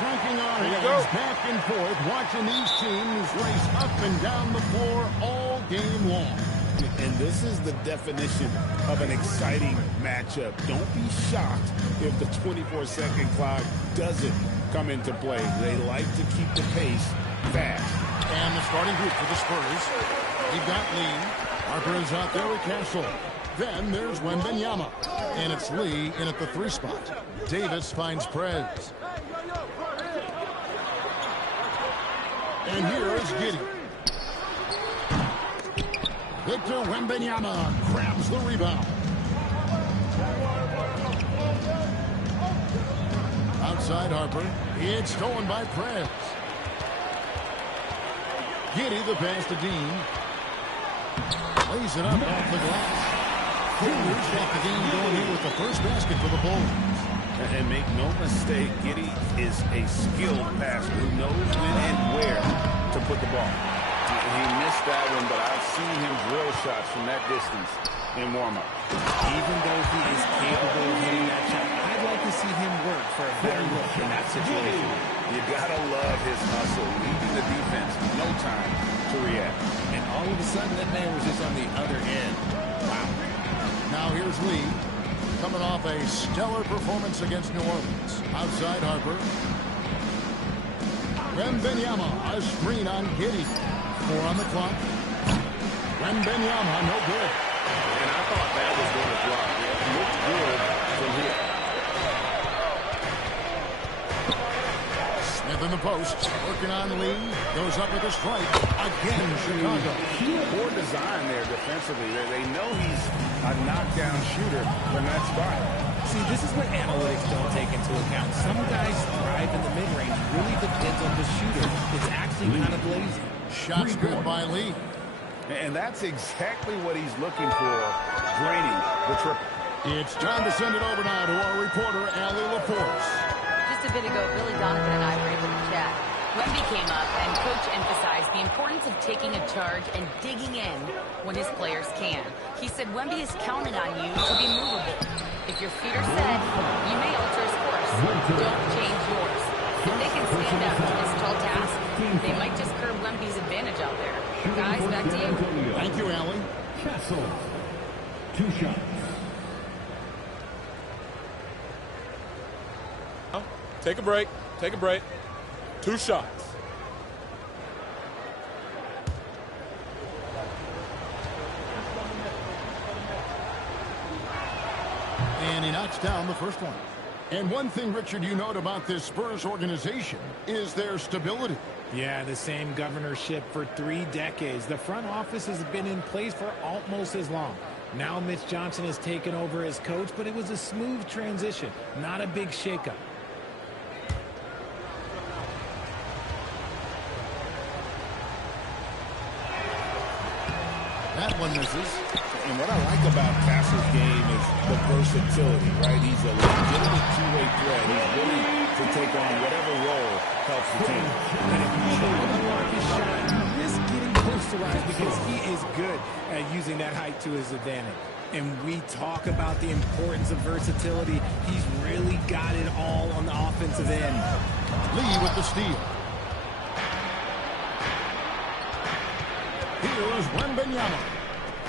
Shrinking our heads back and forth, watching these teams race up and down the floor all game long. And this is the definition of an exciting matchup. Don't be shocked if the 24-second clock doesn't come into play. They like to keep the pace fast. And the starting group for the Spurs. We've got Lee. Harper is out there with Castle. Then there's Wembanyama. And it's Lee in at the 3 spot. Davis finds Prez. And here is Giddey. Victor Wembanyama grabs the rebound. Outside Harper. It's stolen by Prez. Giddey the pass to Dean. Lays it up off the glass. Fingers got the game going here with the first basket for the Bulls. And make no mistake, Giddey is a skilled passer who knows when and where to put the ball. He missed that one, but I've seen him drill shots from that distance in warm-up. Even though he is capable of hitting that shot, I'd like to see him work for a better look in that situation. You gotta love his hustle, leading the defense, no time to react. And all of a sudden, that man was just on the other end. Wow. Now here's Lee, coming off a stellar performance against New Orleans. Outside Harper. Wembanyama, a screen on Giddey. 4 on the clock. Wembanyama, no good. And I thought that was going to drop. It looked good from here. Smith in the post, working on Lee. Goes up with a strike. Again, Chicago. Poor design there defensively. They know he's a knockdown shooter from that spot. See, this is what analytics don't take into account. Some guys thrive in the mid-range. Really depends on the shooter. It's actually kind of lazy. Shots good by Lee. And that's exactly what he's looking for, draining the triple. It's time to send it over now to our reporter, Allie LaForce. Just a bit ago, Billy Donovan and I were able to chat. Wemby came up, and Coach emphasized the importance of taking a charge and digging in when his players can. He said Wemby is counting on you to be movable. If your feet are set, you may alter his course. Don't change yours. If they can stand up to this tall task, they might just curb Wemby's advantage out there. Guys, back to you. Thank you, Allie. Castle, 2 shots. Take a break. Take a break. 2 shots. And he knocks down the first one. And one thing, Richard, you note about this Spurs organization is their stability. Yeah, the same governorship for 3 decades. The front office has been in place for almost as long. Now Mitch Johnson has taken over as coach, but it was a smooth transition, not a big shakeup. That one misses. And what I like about Castle's game is the versatility, right? He's a legitimate two-way threat. He's willing to take on whatever role helps the team. And if you show him more of his shot, you risk getting posterized because he is good at using that height to his advantage. And we talk about the importance of versatility. He's really got it all on the offensive end. Lee with the steal. Here is Wembanyama.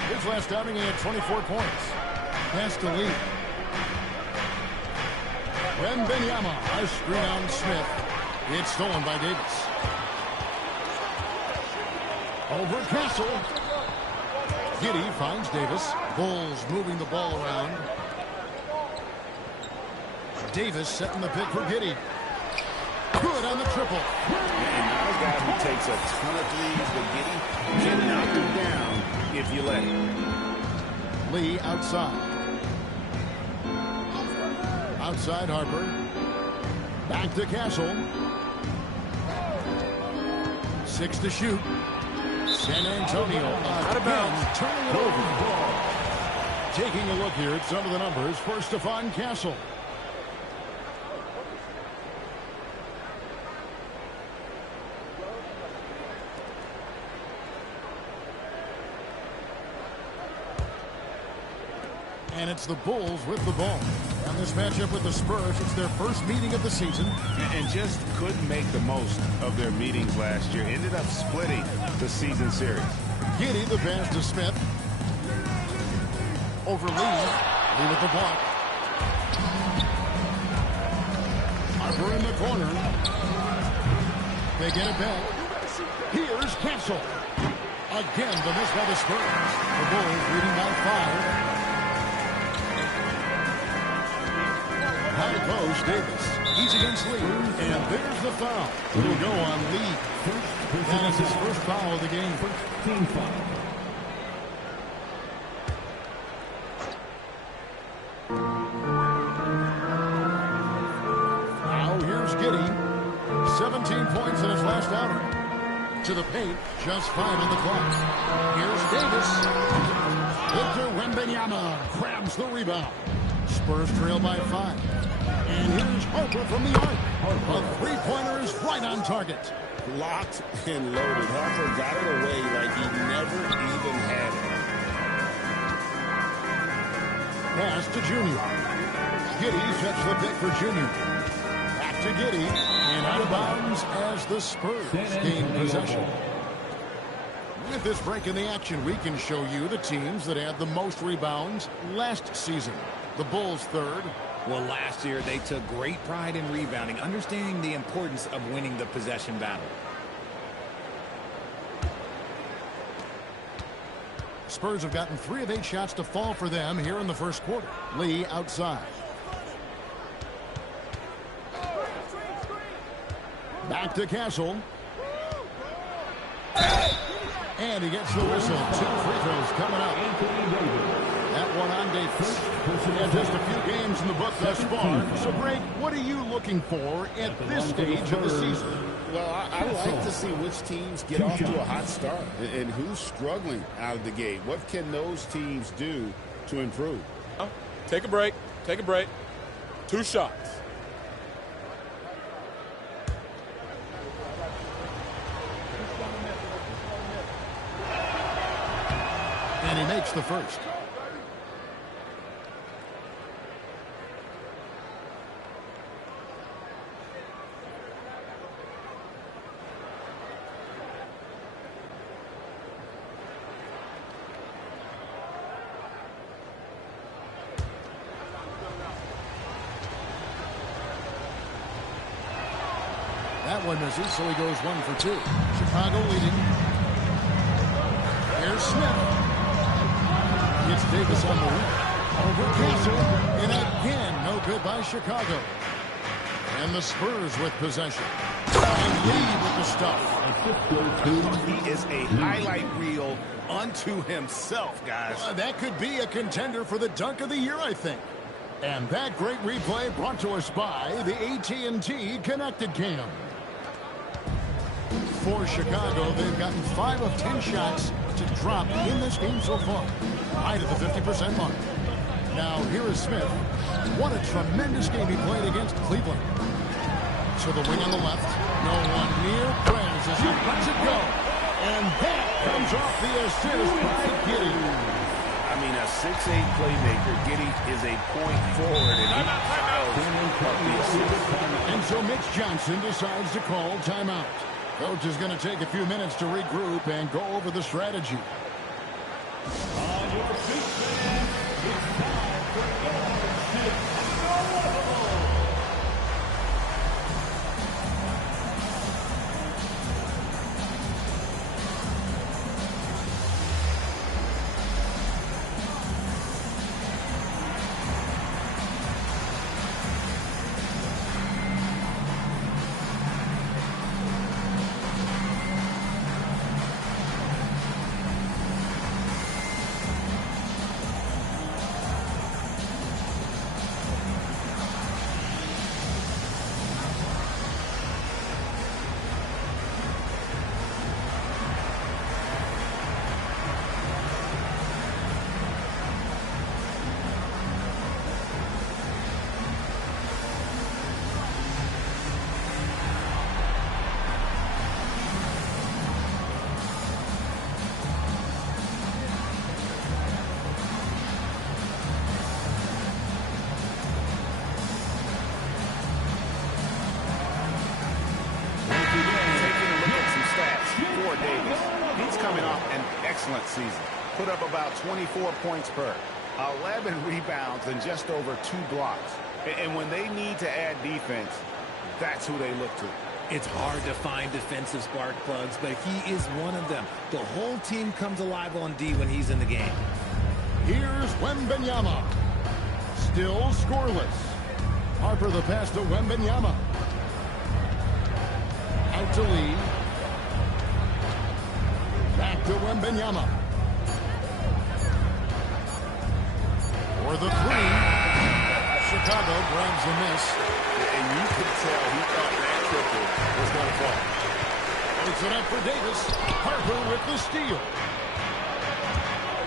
His last outing, he had 24 points. Pass to Lee. Wembanyama, a screen on Smith. It's stolen by Davis. Over Castle. Giddey finds Davis. Bulls moving the ball around. Davis setting the pick for Giddey. Good on the triple. And not a guy who takes a ton of threes, but Giddey can knock him down if you let him. Lee outside. Outside Harper. Back to Castle. 6 to shoot. San Antonio out of bounds, turning it over. Taking a look here at some of the numbers for Stephon Castle. And it's the Bulls with the ball. And this matchup with the Spurs, it's their first meeting of the season. And just couldn't make the most of their meetings last year. Ended up splitting the season series. Giddey, the pass to Smith. Over Lee. Lee with the block. Harper in the corner. They get it back. Here's Castle. Again, the miss by the Spurs. The Bulls leading by 5. High post, Davis. He's against Lee. And there's the foul. It'll go on Lee. That is his first foul of the game. Team foul. Now here's Giddey. 17 points in his last outing. To the paint, just 5 on the clock. Here's Davis. Victor Wembanyama grabs the rebound. Spurs trail by 5. And here's Harper from the arc. A three-pointer is right on target. Locked and loaded. Harper got it away like he never even had it. Pass to Junior. Giddey sets the pick for Junior. Back to Giddey. And out of bounds as the Spurs gain possession. With this break in the action, we can show you the teams that had the most rebounds last season. The Bulls third. Well, last year they took great pride in rebounding, understanding the importance of winning the possession battle. Spurs have gotten 3 of 8 shots to fall for them here in the first quarter. Lee outside. Back to Castle. And he gets the whistle. 2 free throws coming up. That one on Davis. And just a few games in the book thus far. So, Greg, what are you looking for at this stage of the season? Well, I like to see which teams get off to a hot start and who's struggling out of the gate. What can those teams do to improve? Take a break. Take a break. 2 shots. And he makes the first. That one misses, so he goes 1 for 2. Chicago leading. Here's Smith. It's Davis on the wing. Over Castle. And again, no good by Chicago. And the Spurs with possession. And lead with the stuff. He is a highlight reel unto himself, guys. That could be a contender for the dunk of the year, I think. And that great replay brought to us by the AT&T Connected Cam. For Chicago, they've gotten 5 of 10 shots to drop in this game so far. Right at the 50% mark. Now, here is Smith. What a tremendous game he played against Cleveland. So the wing on the left. No one near Prez as he lets it go. And that comes off the assist by Giddey. I mean, a 6'8 playmaker. Giddey is a point forward, and he piles up the assist. And so Mitch Johnson decides to call timeout. Coach is going to take a few minutes to regroup and go over the strategy. On your feet, fans, it's time for put up about 24 points per. 11 rebounds and just over 2 blocks. And when they need to add defense, that's who they look to. It's hard to find defensive spark plugs, but he is one of them. The whole team comes alive on D when he's in the game. Here's Wembanyama. Still scoreless. Harper the pass to Wembanyama. Out to Lee. Back to Wembanyama. For the three. Chicago grabs the miss. And you could tell he thought that triple was going to fall. Puts it up for Davis. Harper with the steal.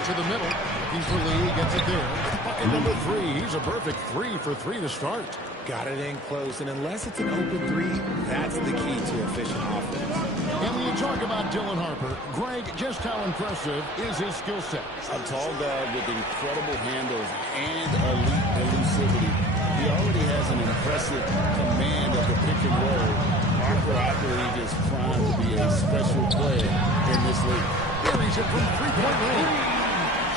To the middle. He's for Lee. Gets it there. Bucket number 3. He's a perfect 3 for 3 to start. Got it in close, and unless it's an open 3, that's the key to efficient offense. And when you talk about Dylan Harper, Greg, just how impressive is his skill set? A tall guard with incredible handles and elite elusivity. He already has an impressive command of the pick and roll. Harper, I believe, is primed to be a special player in this league. Buries it from three-point range.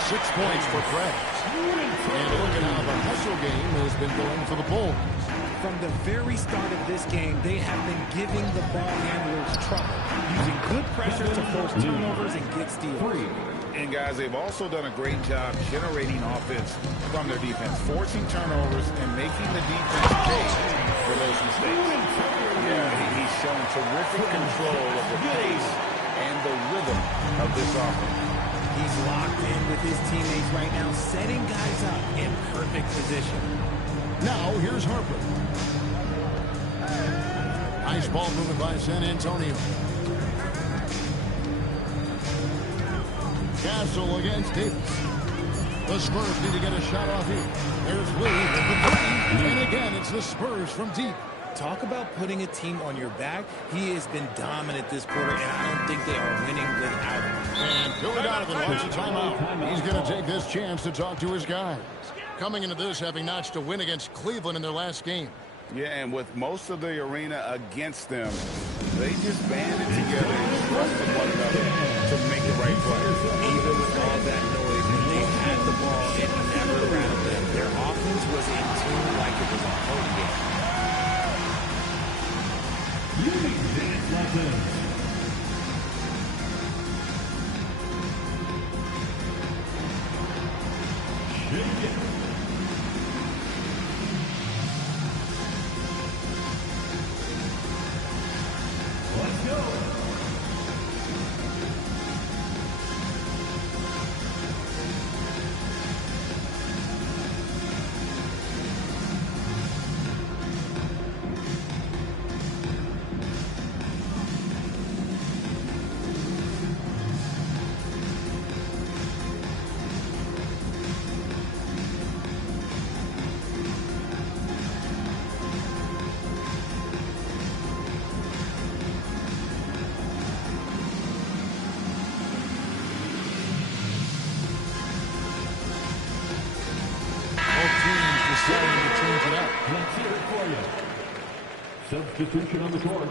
6 points for Preds. And look at how the hustle game has been going for the Bulls. From the very start of this game, they have been giving the ball handlers trouble, using good pressure to force turnovers and get steals. And, guys, they've also done a great job generating offense from their defense, forcing turnovers and making the defense pay for those mistakes. Yeah, he's shown terrific control of the pace and the rhythm of this offense. He's locked in with his teammates right now, setting guys up in perfect position. Now, here's Harper. Nice ball movement by San Antonio. Castle against Davis. The Spurs need to get a shot off here. There's Lee with the 3. And again, it's the Spurs from deep. Talk about putting a team on your back. He has been dominant this quarter, and I don't think they are winning without him. And Billy Donovan wants a timeout. He's going to take this chance to talk to his guys. Coming into this, having notched a win against Cleveland in their last game. Yeah, and with most of the arena against them, they just banded together and trusted one another to make the right play. Even with all that noise, when they had the ball, it never rattled them. Their offense was in tune like it was a home game. Dance lessons. Shake it. Let's go. Let's hear it for you. Substitution on the court.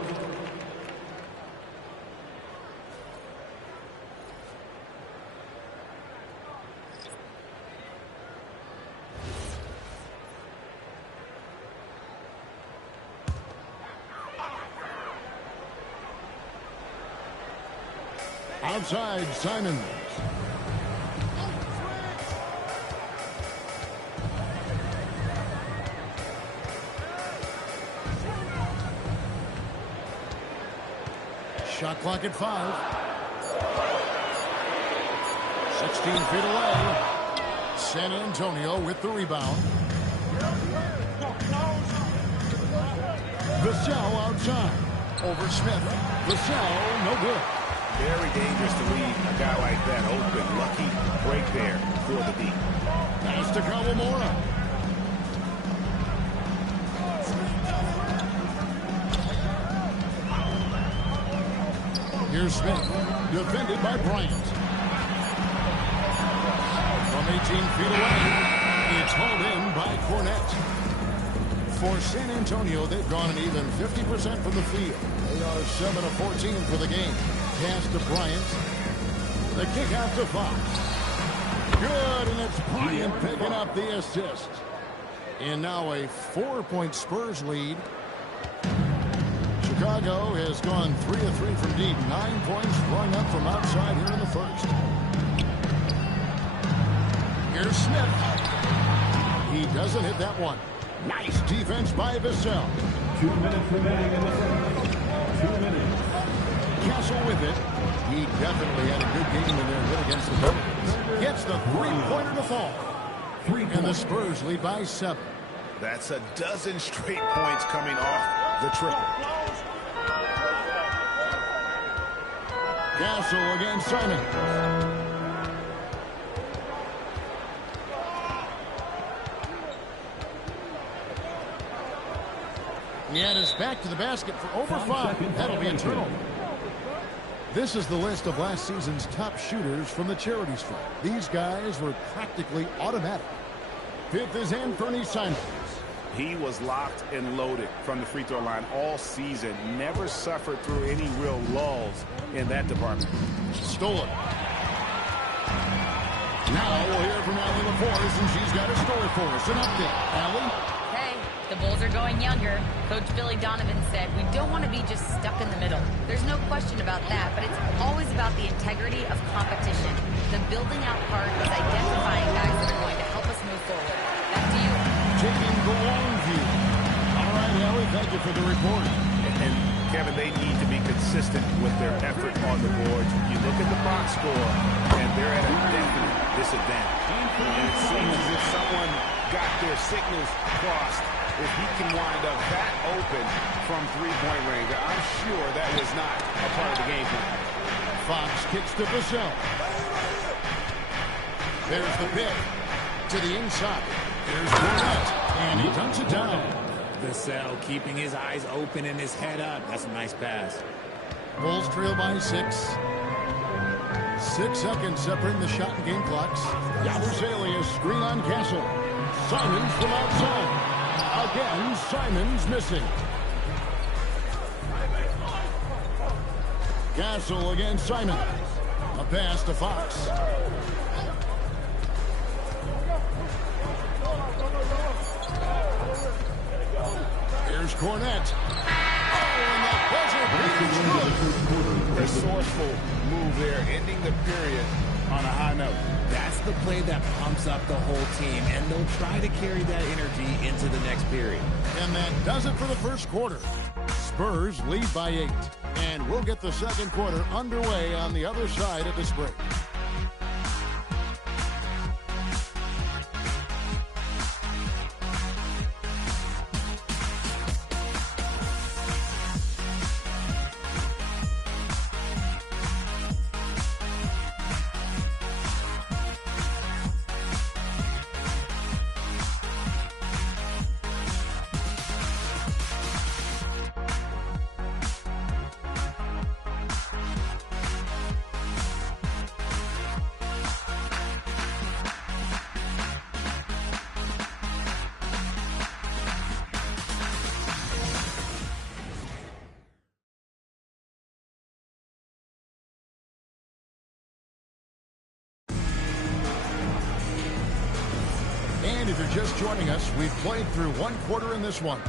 Outside, Simons. Shot clock at 5. 16 feet away. San Antonio with the rebound. Vassell outside. Over Smith. Vassell, no good. Very dangerous to leave a guy like that open. Lucky break there for the deep. Pass to Kawamura. Here's Smith, defended by Bryant. From 18 feet away, it's hauled in by Cornette. For San Antonio, they've gone an even 50% from the field. They are 7 of 14 for the game. Pass to Bryant. The kick out to Fox. Good, and it's Bryant picking up the assist. And now a 4-point Spurs lead. Chicago has gone 3 of 3 from deep. 9 points flowing up from outside here in the first. Here's Smith. He doesn't hit that one. Nice defense by Vassell. 2 minutes remaining in the first. 2 minutes. Castle with it. He definitely had a good game in there good against the Pelicans. Gets the three-pointer to fall. And the Spurs lead by 7. That's a dozen straight points coming off the triple. Castle against Simon. And is back to the basket for over 5. That'll be a turnover. This is the list of last season's top shooters from the charity stripe. These guys were practically automatic. 5th is Anthony Simons. He was locked and loaded from the free throw line all season. Never suffered through any real lulls in that department. Stolen. Now we'll hear from Allie LaForce, and she's got a story for us. An update. Allie? Hey, the Bulls are going younger. Coach Billy Donovan said we don't want to be just stuck in the middle. There's no question about that, but it's always about the integrity of competition. The building out part is identifying guys that are going to help us move forward. Back to you. Taking the long view. All right, Allie, thank you for the report. And Kevin, they need to be consistent with their effort on the boards. You look at the box score, and they're at a definite disadvantage. And it seems as if someone got their signals crossed. If he can wind up that open from three-point range, I'm sure that was not a part of the game plan. Fox kicks to Vassell. There's the pick to the inside. There's Burnett, and he dunks it down. Vassell keeping his eyes open and his head up. That's a nice pass. Bulls trail by 6. 6 seconds separating the shot and game clocks. Yabusele screen on Castle. Simons from outside. Again, Simons missing. Castle against Simon. A pass to Fox. Here's Cornette. Oh, and that buzzer beater is good. Resourceful move there, ending the period on a high note. That's the play that pumps up the whole team, and they'll try to carry that energy into the next period. And that does it for the first quarter. Spurs lead by 8. And we'll get the second quarter underway on the other side of this break. And if you're just joining us, we've played through one quarter in this one.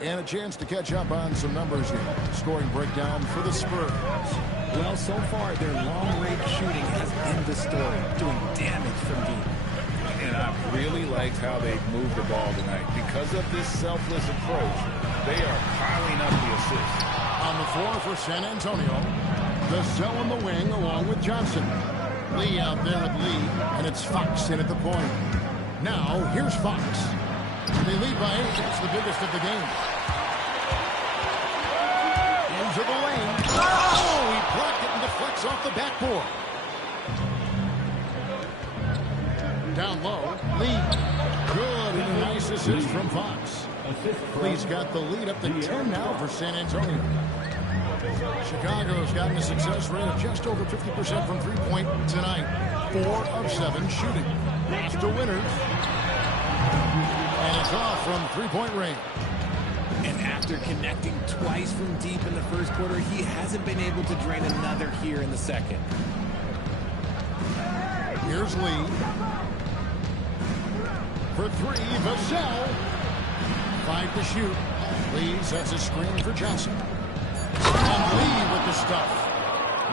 And a chance to catch up on some numbers here. Scoring breakdown for the Spurs. Well, so far, their long-range shooting has been the story, doing damage from deep. And I really liked how they moved the ball tonight. Because of this selfless approach, they are piling up the assists. On the floor for San Antonio, Vassell in the wing along with Johnson. Lee out there with Lee, and it's Fox in at the point. Now, here's Fox. They lead by 8. That's the biggest of the game. Into the lane. Oh, he blocked it and deflects off the backboard. Down low, Lee. Good, and a nice assist from Fox. Lee's got the lead up to 10 now for San Antonio. Chicago's gotten a success rate of just over 50% from three-point tonight. 4 of 7 shooting. Lost to Winters. And it's off from three-point range. And after connecting twice from deep in the first quarter, he hasn't been able to drain another here in the second. Here's Here's Lee. For three, Vassell. 5 to shoot. Lee sets a screen for Johnson. And Lee with the stuff.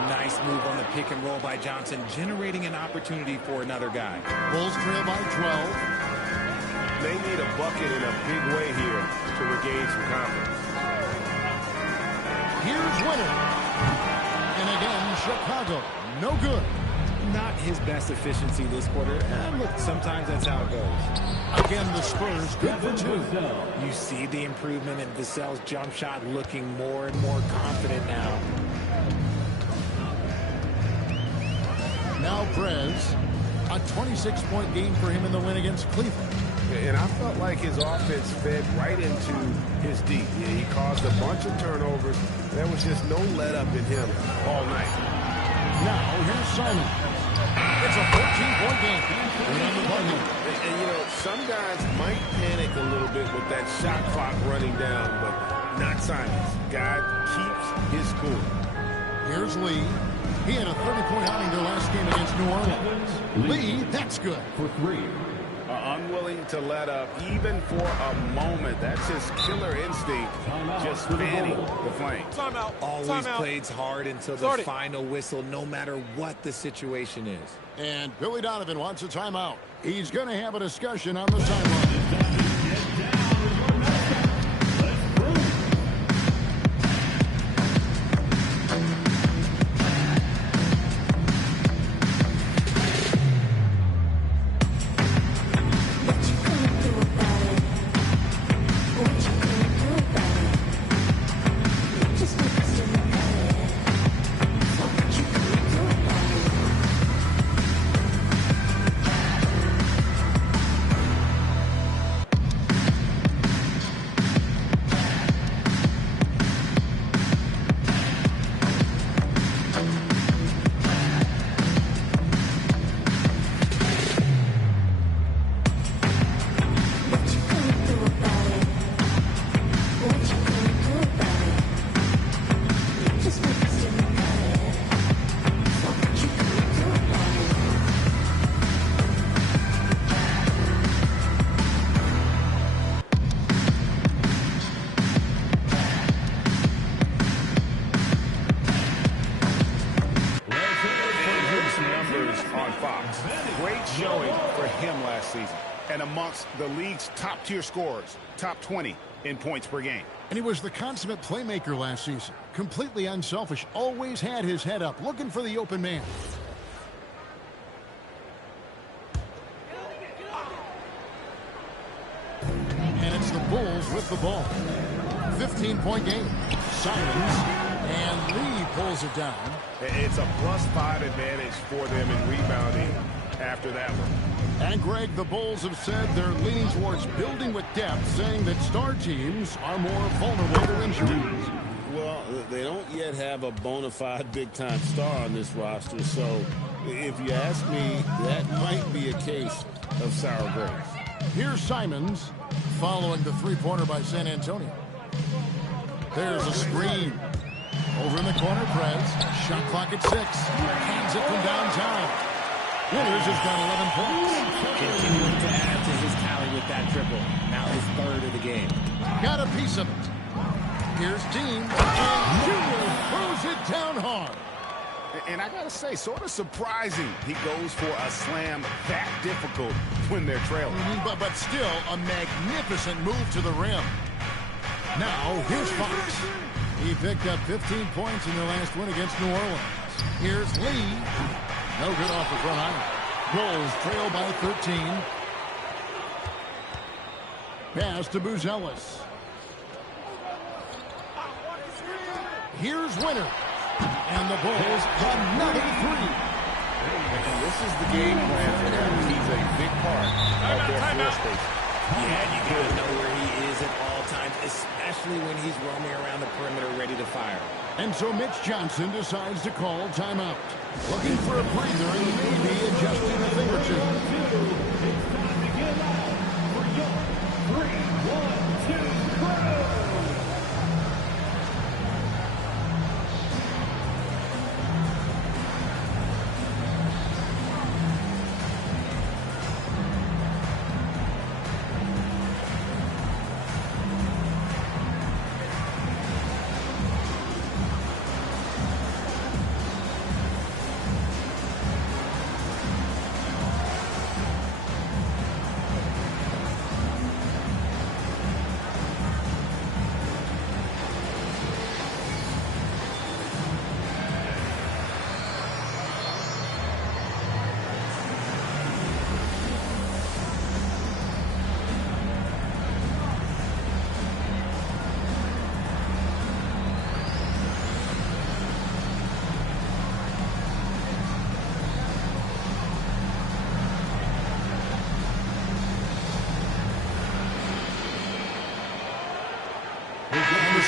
Nice move on the pick and roll by Johnson, generating an opportunity for another guy. Bulls trail by 12. They need a bucket in a big way here to regain some confidence. Here's Winter. And again, Chicago. No good. Not his best efficiency this quarter. Look, sometimes that's how it goes. Again, the Spurs good for 2. You see the improvement in Vassell's jump shot, looking more and more confident now. Now Prez. A 26-point game for him in the win against Cleveland. And I felt like his offense fed right into his D. Yeah, he caused a bunch of turnovers. There was just no let-up in him all night. Now, here's Simon. It's a 14-point game. And, you know, some guys might panic a little bit with that shot clock running down, but not Simons. Guy keeps his cool. Here's Lee. He had a 30-point outing their last game against New Orleans. Lee, that's good. For 3. Unwilling to let up even for a moment. That's his killer instinct, just fanning the flame. Timeout. Always plays hard until the final whistle, no matter what the situation is. And Billy Donovan wants a timeout. He's going to have a discussion on the sideline. And amongst the league's top-tier scorers, top 20 in points per game. And he was the consummate playmaker last season. Completely unselfish, always had his head up, looking for the open man. And it's the Bulls with the ball. 15-point game. Simons, and Lee pulls it down. It's a +5 advantage for them in rebounding after that one. And Greg, the Bulls have said they're leaning towards building with depth, saying that star teams are more vulnerable to injuries. Well, they don't yet have a bona fide big-time star on this roster, so if you ask me, that might be a case of sour grapes. Here's Simons following the three-pointer by San Antonio. There's a screen. Over in the corner, Prez. Shot clock at 6. Hands it from downtown. Winters has got 11 points. Continuing to add to his tally with that triple. Now his 3rd of the game. Got a piece of it. Here's Dean. And Junior throws it down hard. And I got to say, sort of surprising he goes for a slam that difficult when they're trailing. But still, a magnificent move to the rim. Now, here's Fox. He picked up 15 points in their last win against New Orleans. Here's Lee. No good off the front iron. Bulls trail by 13. Pass to Buzelis. Here's Winter. And the Bulls another 3. And this is the game plan for him. He's a big part of their floor space. Yeah, you got to know where he is at all times, especially when he's roaming around the perimeter ready to fire. And so Mitch Johnson decides to call timeout. Looking for a breather and maybe adjusting a thing or two.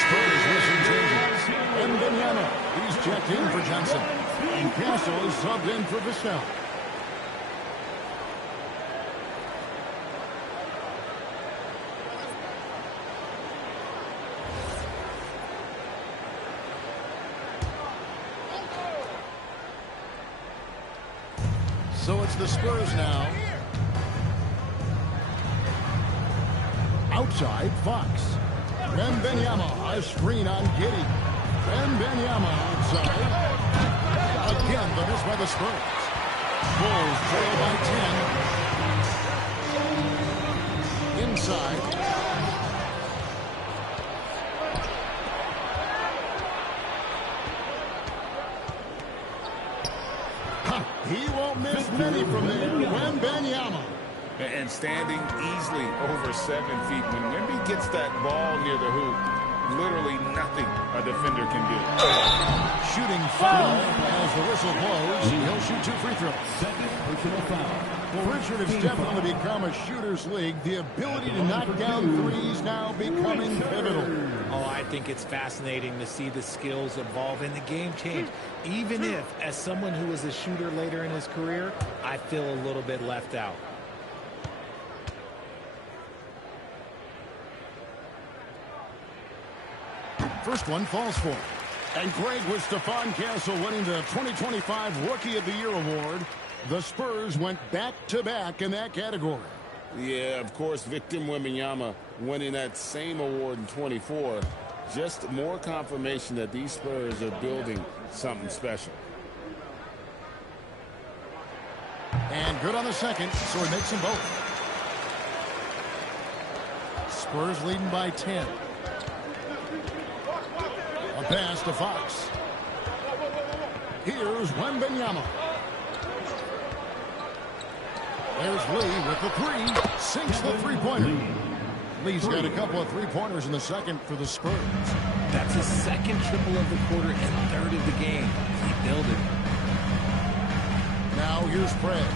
Spurs whistle changes. And Wembanyama, he's checked in for Johnson. And Castle is subbed in for Vassell. So it's the Spurs now. Outside, Fox. Wembanyama, a screen on Giddey. Wembanyama outside. Again, the miss by the Spurs. Bulls trail by 10. Inside. He won't miss many from there. Wembanyama. And standing easily over 7 feet. When Wemby gets that ball near the hoop, literally nothing a defender can do. Shooting foul as the whistle blows. He'll shoot 2 free throws. Second personal foul. Well, Richard, it's definitely become a shooter's league. The ability to knock down threes now becoming pivotal. Oh, I think it's fascinating to see the skills evolve and the game change. Even if, as someone who was a shooter later in his career, I feel a little bit left out. First one falls for him. And Greg, with Stephon Castle winning the 2025 Rookie of the Year award, the Spurs went back-to-back in that category. Yeah, of course, Victor Wembanyama winning that same award in 24. Just more confirmation that these Spurs are building something special. And good on the second, so he makes them both. Spurs leading by 10. A pass to Fox. Here's Wembanyama. There's Lee with the three. Sinks the three-pointer. Lee's got a couple of three-pointers in the second for the Spurs. That's his second triple of the quarter and third of the game. He built it. Now here's Prez.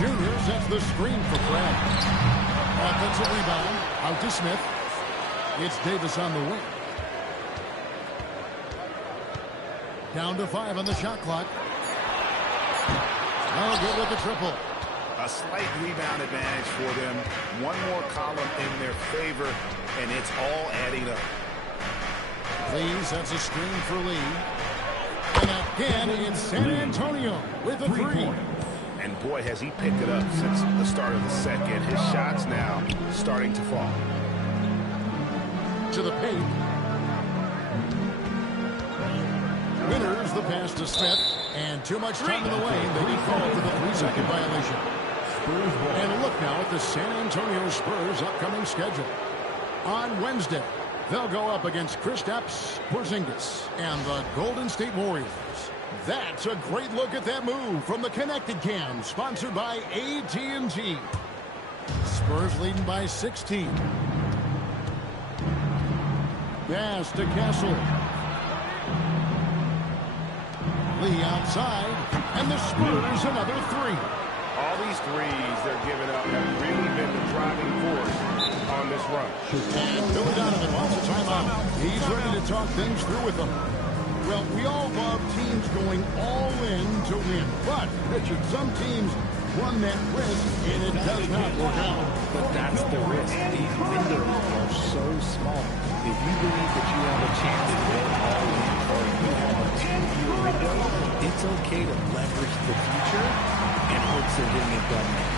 Junior sets the screen for Prez. Offensive rebound. Out to Smith. It's Davis on the wing. Down to 5 on the shot clock. Oh, good with the triple. A slight rebound advantage for them. One more column in their favor, and it's all adding up. Lee sets a screen for Lee. And again, it's San Antonio with a three. And boy, has he picked it up since the start of the second. His shots now starting to fall. To the paint. Winners the pass to Smith. And too much time in the lane. They be called for the 3-second violation. And a look now at the San Antonio Spurs' upcoming schedule. On Wednesday, they'll go up against Kristaps Porzingis and the Golden State Warriors. That's a great look at that move from the Connected Cam, sponsored by AT&T. Spurs leading by 16. Pass to Castle. Lee outside, and the Spurs another three. All these threes they're giving up have really been the driving force on this run. And Billy Donovan wants a timeout. He's ready to talk things through with them. Well, we all love teams going all in to win. But, Richard, some teams run that risk, and it does not work out. But that's the risk. These windows are so small. If you believe that you have a chance to win all in, or you have a 2-year window, it's okay to leverage the future in hopes of getting it done now.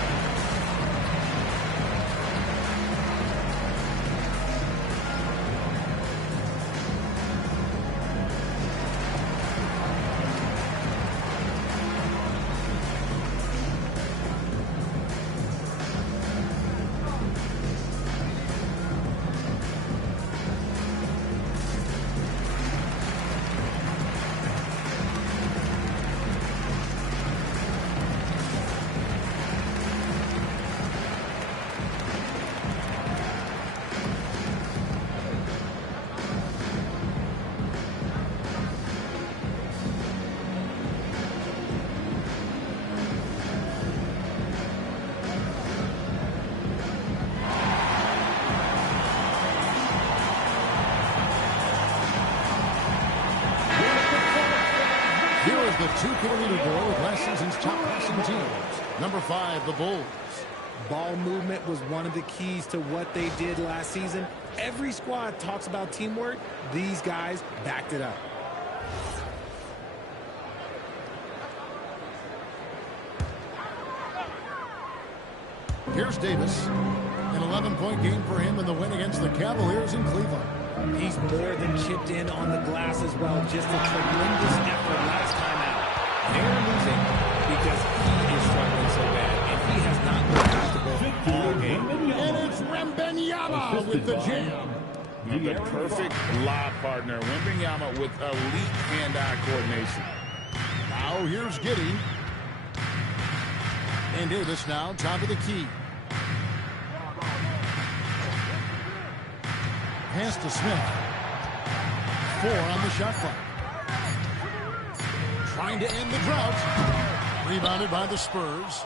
look at the leaderboard with last season's top passing teams. Number 5, the Bulls. Ball movement was one of the keys to what they did last season. Every squad talks about teamwork. These guys backed it up. Here's Davis. An 11-point game for him in the win against the Cavaliers in Cleveland. He's more than chipped in on the glass as well. Just a tremendous effort last time out. They're losing because he is struggling so bad, and he has not been comfortable all game. And it's Wembanyama with the jam. The perfect lob partner. Wembanyama with elite hand-eye coordination. Now here's Giddey. And Davis now top of the key. Pass to Smith. 4 on the shot clock. Trying to end the drought. Rebounded by the Spurs.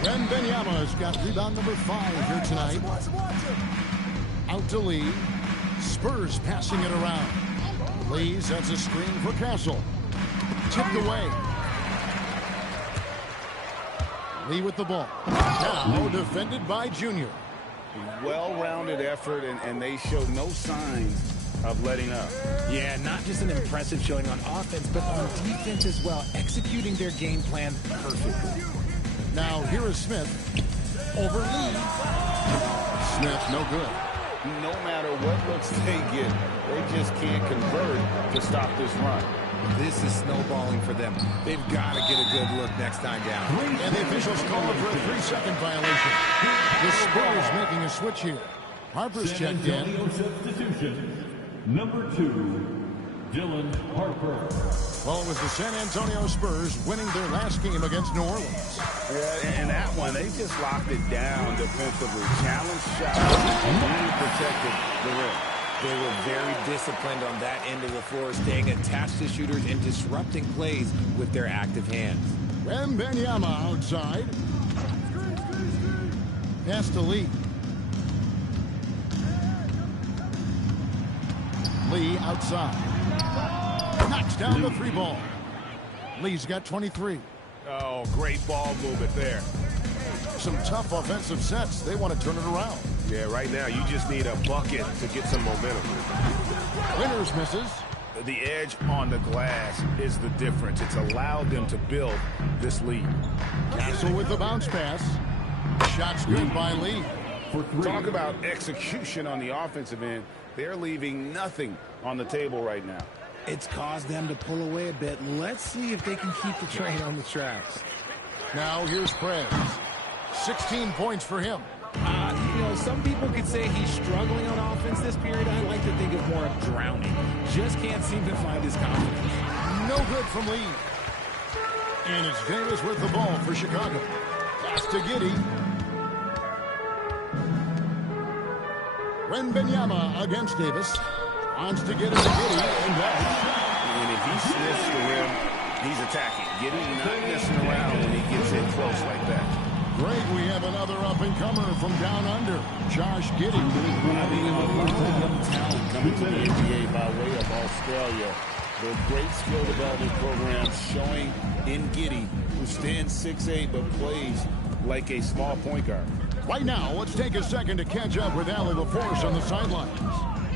Wembanyama has got rebound number 5 here tonight. Out to Lee. Spurs passing it around. Lee sets a screen for Castle. Tipped away. Lee with the ball. Now defended by Junior. Well-rounded effort, and they show no signs of letting up. Yeah, not just an impressive showing on offense, but on defense as well, executing their game plan perfectly. Now here is Smith. Over Lee. Smith, no good. No matter what looks they get, they just can't convert to stop this run. This is snowballing for them. They've got to get a good look next time down. And the officials call it for a 3-second violation. The Spurs making a switch here. Harper's checked in. Substitution. Number 2, Dylan Harper. Well, it was the San Antonio Spurs winning their last game against New Orleans. Yeah, and that one, they just locked it down defensively. Challenge shot, really protected the rim. They were very disciplined on that end of the floor, staying attached to shooters and disrupting plays with their active hands. Wembanyama outside. Pass to Lee. Lee outside. Knocks down the 3 ball. Lee's got 23. Oh, great ball movement there. Some tough offensive sets. They want to turn it around. Yeah, right now you just need a bucket to get some momentum. Winters misses. The edge on the glass is the difference. It's allowed them to build this lead. Castle with the bounce pass. Shots good by Lee. Talk about execution on the offensive end. They're leaving nothing on the table right now. It's caused them to pull away a bit. Let's see if they can keep the train on the tracks. Now here's Prez. 16 points for him. Some people could say he's struggling on offense this period. I like to think of more of drowning. Just can't seem to find his confidence. No good from Lee. And it's Davis with the ball for Chicago. Pass to Giddey. Wembanyama against Davis. Wants to get it to Giddey, and And if he sniffs the rim, he's attacking. Giddey not messing around when he gets in close like that. Greg, we have another up-and-comer from down under, Josh Giddey. Talent coming to the NBA by way of Australia. The great skill development programs showing in Giddey, who stands 6'8", but plays like a small point guard. Right now, let's take a second to catch up with Allie LaForce on the sidelines.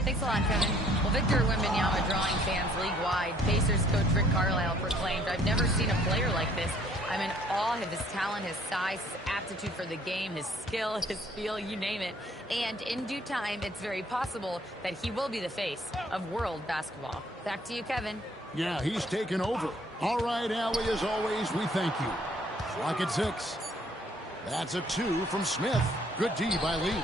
Thanks a lot, Kevin. Well, Victor Wembanyama drawing fans league-wide. Pacers coach Rick Carlisle proclaimed, "I've never seen a player like this. I'm in awe of his talent, his size, his aptitude for the game, his skill, his feel, you name it. And in due time, it's very possible that he will be the face of world basketball." Back to you, Kevin. Yeah, he's taken over. All right, Allie, as always, we thank you. Clock at 6. That's a 2 from Smith. Good D by Lee.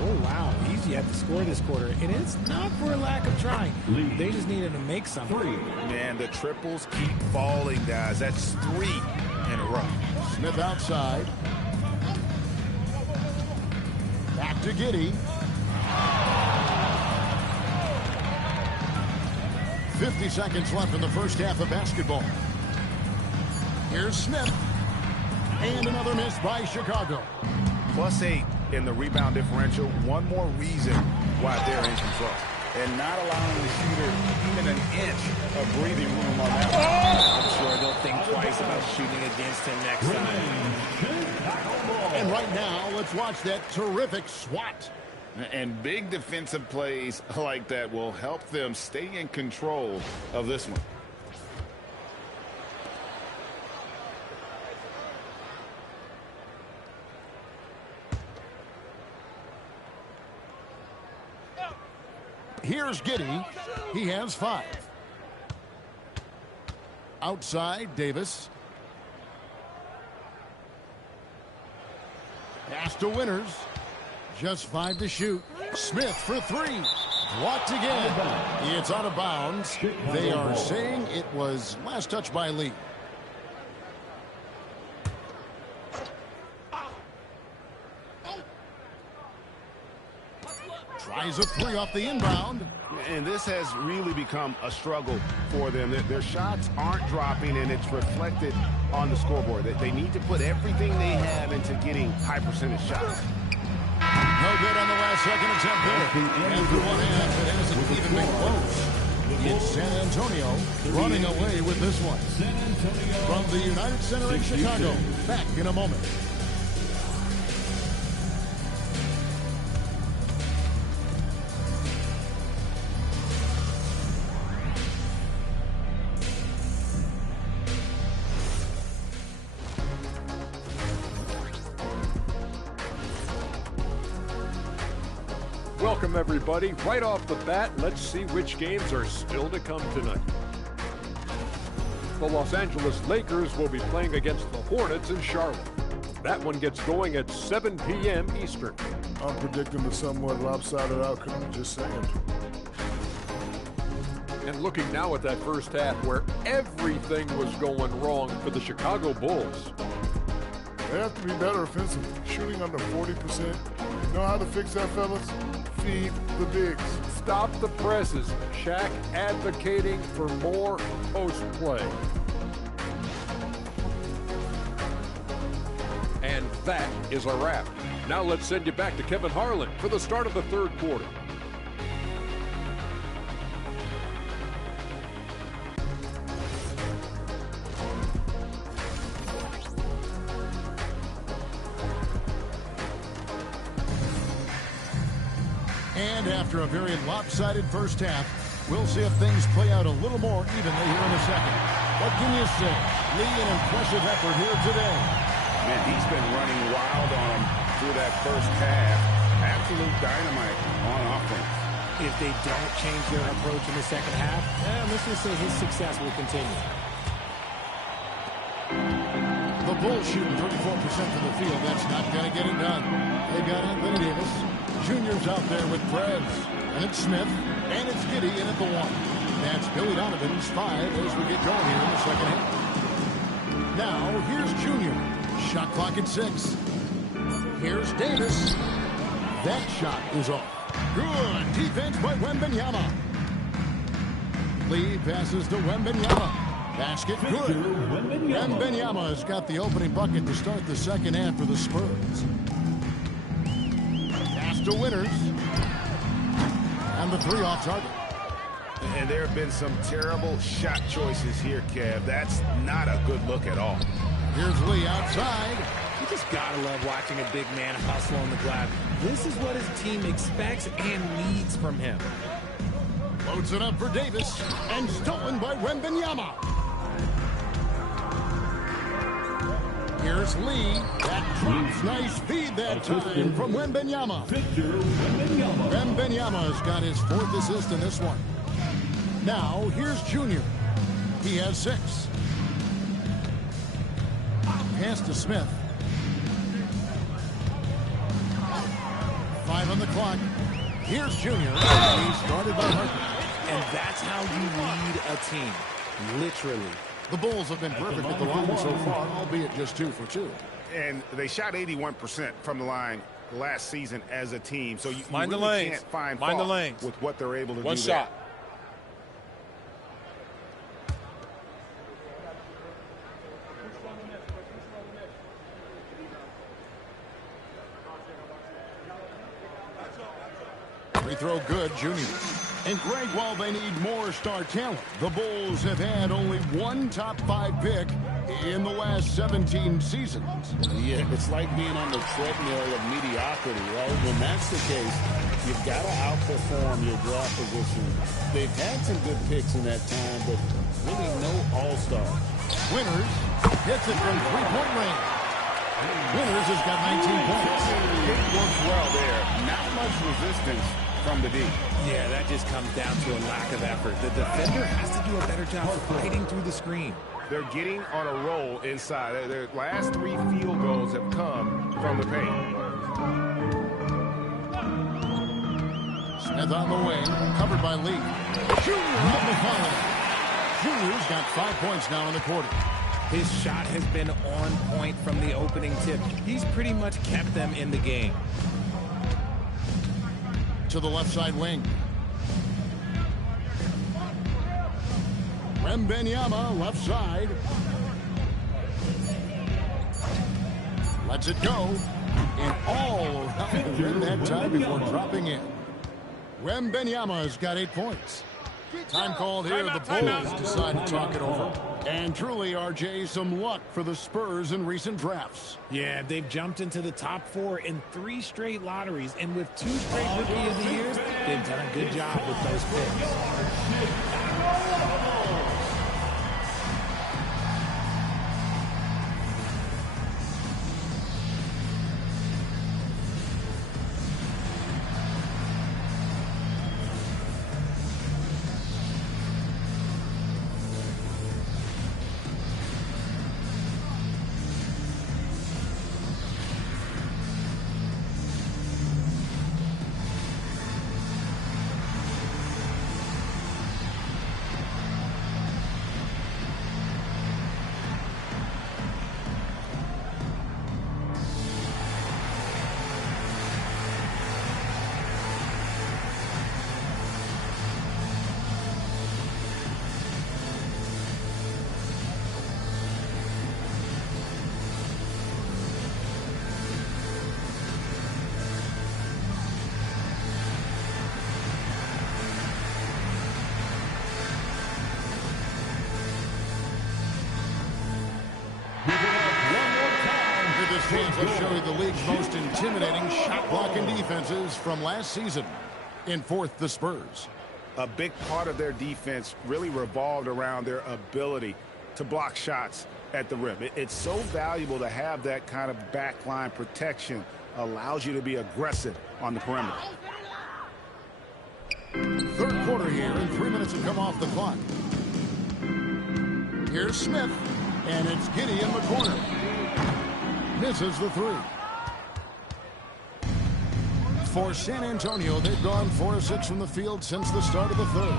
Oh, wow. Easy had to score this quarter. And it's not for a lack of trying. They just needed to make something. Man, the triples keep falling, guys. That's 3 in a row. Smith outside. Back to Giddey. 50 seconds left in the first half of basketball. Here's Smith. And another miss by Chicago. +8 in the rebound differential. One more reason why they're in control. and not allowing the shooter even an inch of breathing room on that one. I'm sure they'll think twice about shooting against him next time. And right now, let's watch that terrific swat. And big defensive plays like that will help them stay in control of this one. Here's Giddey. He has 5. Outside, Davis. Pass to Winters. Just 5 to shoot. Smith for 3. Blocked again. It's out of bounds. They are saying it was last touch by Lee. Tries a 3 off the inbound. And this has really become a struggle for them. Their shots aren't dropping, and it's reflected on the scoreboard. They need to put everything they have into getting high percentage shots. No good on the last second attempt there. After one half, it hasn't even been close. It's San Antonio running away with this one. From the United Center in Chicago, back in a moment. Welcome, everybody. Right off the bat, let's see which games are still to come tonight. The Los Angeles Lakers will be playing against the Hornets in Charlotte. That one gets going at 7 p.m. Eastern. I'm predicting a somewhat lopsided outcome, just saying. And looking now at that first half where everything was going wrong for the Chicago Bulls. They have to be better offensively, shooting under 40%. You know how to fix that, fellas? Feed the bigs. Stop the presses. Shaq advocating for more post play. And that is a wrap. Now let's send you back to Kevin Harlan for the start of the third quarter. And after a very lopsided first half, we'll see if things play out a little more evenly here in a second. What can you say? Lee, an impressive effort here today. Man, he's been running wild on them through that first half. Absolute dynamite on offense. If they don't change their approach in the second half, let's just say his success will continue. The Bulls shooting 34% from the field. That's not going to get it done. They got Anthony Davis. Junior's out there with Prez. And it's Smith. And it's Giddey in at the 1. That's Billy Donovan's 5 as we get going here in the second half. Now, here's Junior. Shot clock at 6. Here's Davis. That shot is off. Good defense by Wembanyama. Lee passes to Wembanyama. Basket good. Wembanyama has got the opening bucket to start the second half for the Spurs. Pass to Winters. And the 3 off target. And there have been some terrible shot choices here, Kev. That's not a good look at all. Here's Lee outside. You just gotta love watching a big man hustle on the glass. This is what his team expects and needs from him. Loads it up for Davis. And stolen by Wembanyama. Here's Lee. That drops. Nice feed that time from Wembanyama. Wembanyama's got his 4th assist in this one. Now, here's Junior. He has 6. Pass to Smith. 5 on the clock. Here's Junior. He's guarded by Harper. And that's how you lead a team. Literally. The Bulls have been perfect at the line so far, albeit just 2 for 2. And they shot 81% from the line last season as a team. So you Mind the really lanes. can't find Mind the fault lanes. with what they're able to do. One shot. Free throw good, Junior. And Greg, while they need more star talent, the Bulls have had only one top 5 pick in the last 17 seasons. Yeah, it's like being on the treadmill of mediocrity, right? When that's the case, you've got to outperform your draft position. They've had some good picks in that time, but really no all-stars. Winters hits it from three-point range. Winters has got 19 points. It works well there. Not much resistance from the D. Yeah, that just comes down to a lack of effort. The defender has to do a better job of fighting through the screen. They're getting on a roll inside. Their last 3 field goals have come from the paint. Smith on the wing, covered by Lee. Junior on the follow. Junior's got 5 points now in the quarter. His shot has been on point from the opening tip. He's pretty much kept them in the game. To the left side wing. Wembanyama, left side. Lets it go. And all around in that time before dropping in. Wembanyama's got 8 points. Time called here. The Bulls decide to talk it over. And truly, RJ, some luck for the Spurs in recent drafts. Yeah, they've jumped into the top 4 in 3 straight lotteries, and with 2 straight Rookie of the Years, they've done a good job with those picks. Chance to show you the league's most intimidating shot blocking defenses from last season. In fourth, the Spurs. A big part of their defense really revolved around their ability to block shots at the rim. It's so valuable to have that kind of backline protection. Allows you to be aggressive on the perimeter. Third quarter here, and 3 minutes have come off the clock. Here's Smith, and it's Giddey in the corner. Misses the 3. For San Antonio, they've gone 4 of 6 from the field since the start of the third.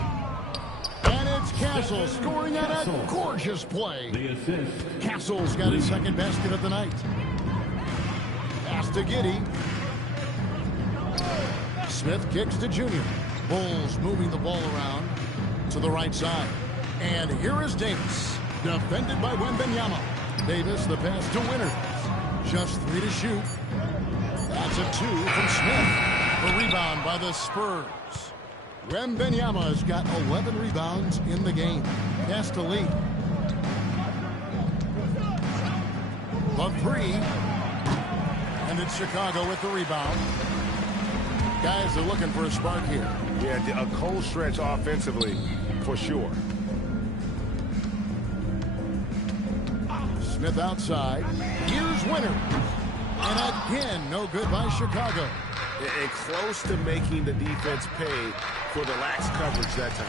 And it's Castle scoring on a gorgeous play. Castle's got his second basket of the night. Pass to Giddey. Smith kicks to Junior. Bulls moving the ball around to the right side. And here is Davis, defended by Wembanyama. Davis, the pass to Winters. Just 3 to shoot. That's a 2 from Smith. The rebound by the Spurs. Wembanyama's got 11 rebounds in the game. Pass to Lee. The 3. And it's Chicago with the rebound. Guys are looking for a spark here. Yeah, a cold stretch offensively, for sure. Smith outside. Here's Winters. And again, no good by Chicago. And close to making the defense pay for the lax coverage that time.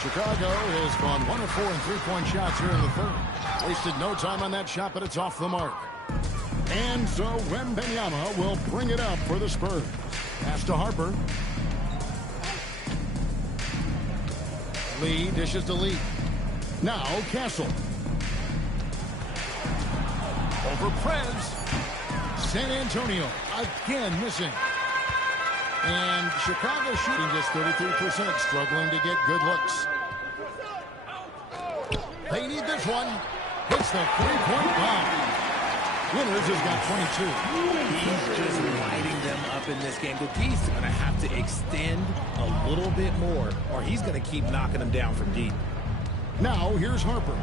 Chicago has gone 1 of 4 in three-point shots here in the third. Wasted no time on that shot, but it's off the mark. And so Wembanyama will bring it up for the Spurs. Pass to Harper. Lee dishes to Lee. Now Castle. Over Prez. San Antonio again missing. And Chicago shooting just 33%, struggling to get good looks. They need this one. Hits the three-point line. Winters has got 22. He's just lighting them up in this game. The D's going to have to extend a little bit more, or he's going to keep knocking them down from deep. Now, here's Harper.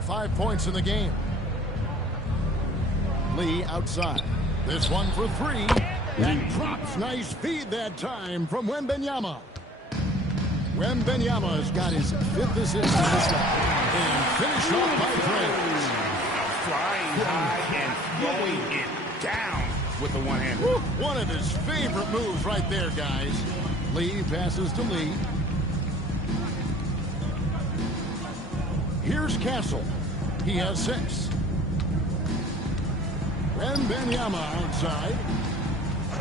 5 points in the game. Lee outside. This one for three. And drops. Nice feed that time from Wembanyama. Wembanyama's got his 5th assist in this one. And finished off by Praise. Flying high and throwing it down with the one-hand. One of his favorite moves right there, guys. Lee passes to Lee. Here's Castle. He has 6. Wembanyama outside.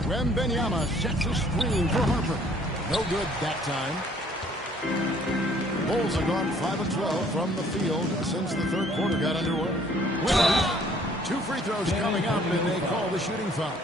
Wembanyama sets a screen for Harper. No good that time. Bulls have gone 5 of 12 from the field since the third quarter got underway. Winters, 2 free throws coming up, and they call the shooting foul.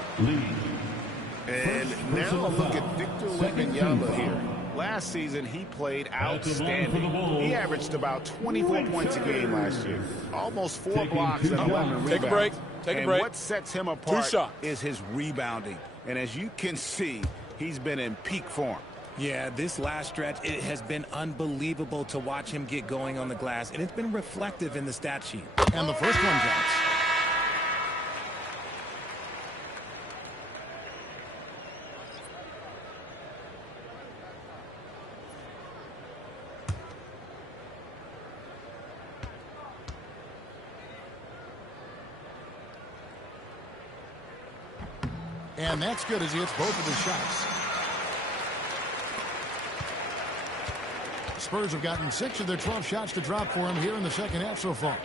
And now look at Victor Wembanyama here. Last season, he played outstanding. He averaged about 24 points a game last year. Almost 4 blocks and 11 rebounds. Take a break. Take a break. And what sets him apart 2 shots. is his rebounding. And as you can see, he's been in peak form. Yeah, this last stretch, it has been unbelievable to watch him get going on the glass, and it's been reflective in the stat sheet. And the first one drops. And that's good as he hits both of his shots. Spurs have gotten 6 of their 12 shots to drop for him here in the second half so far.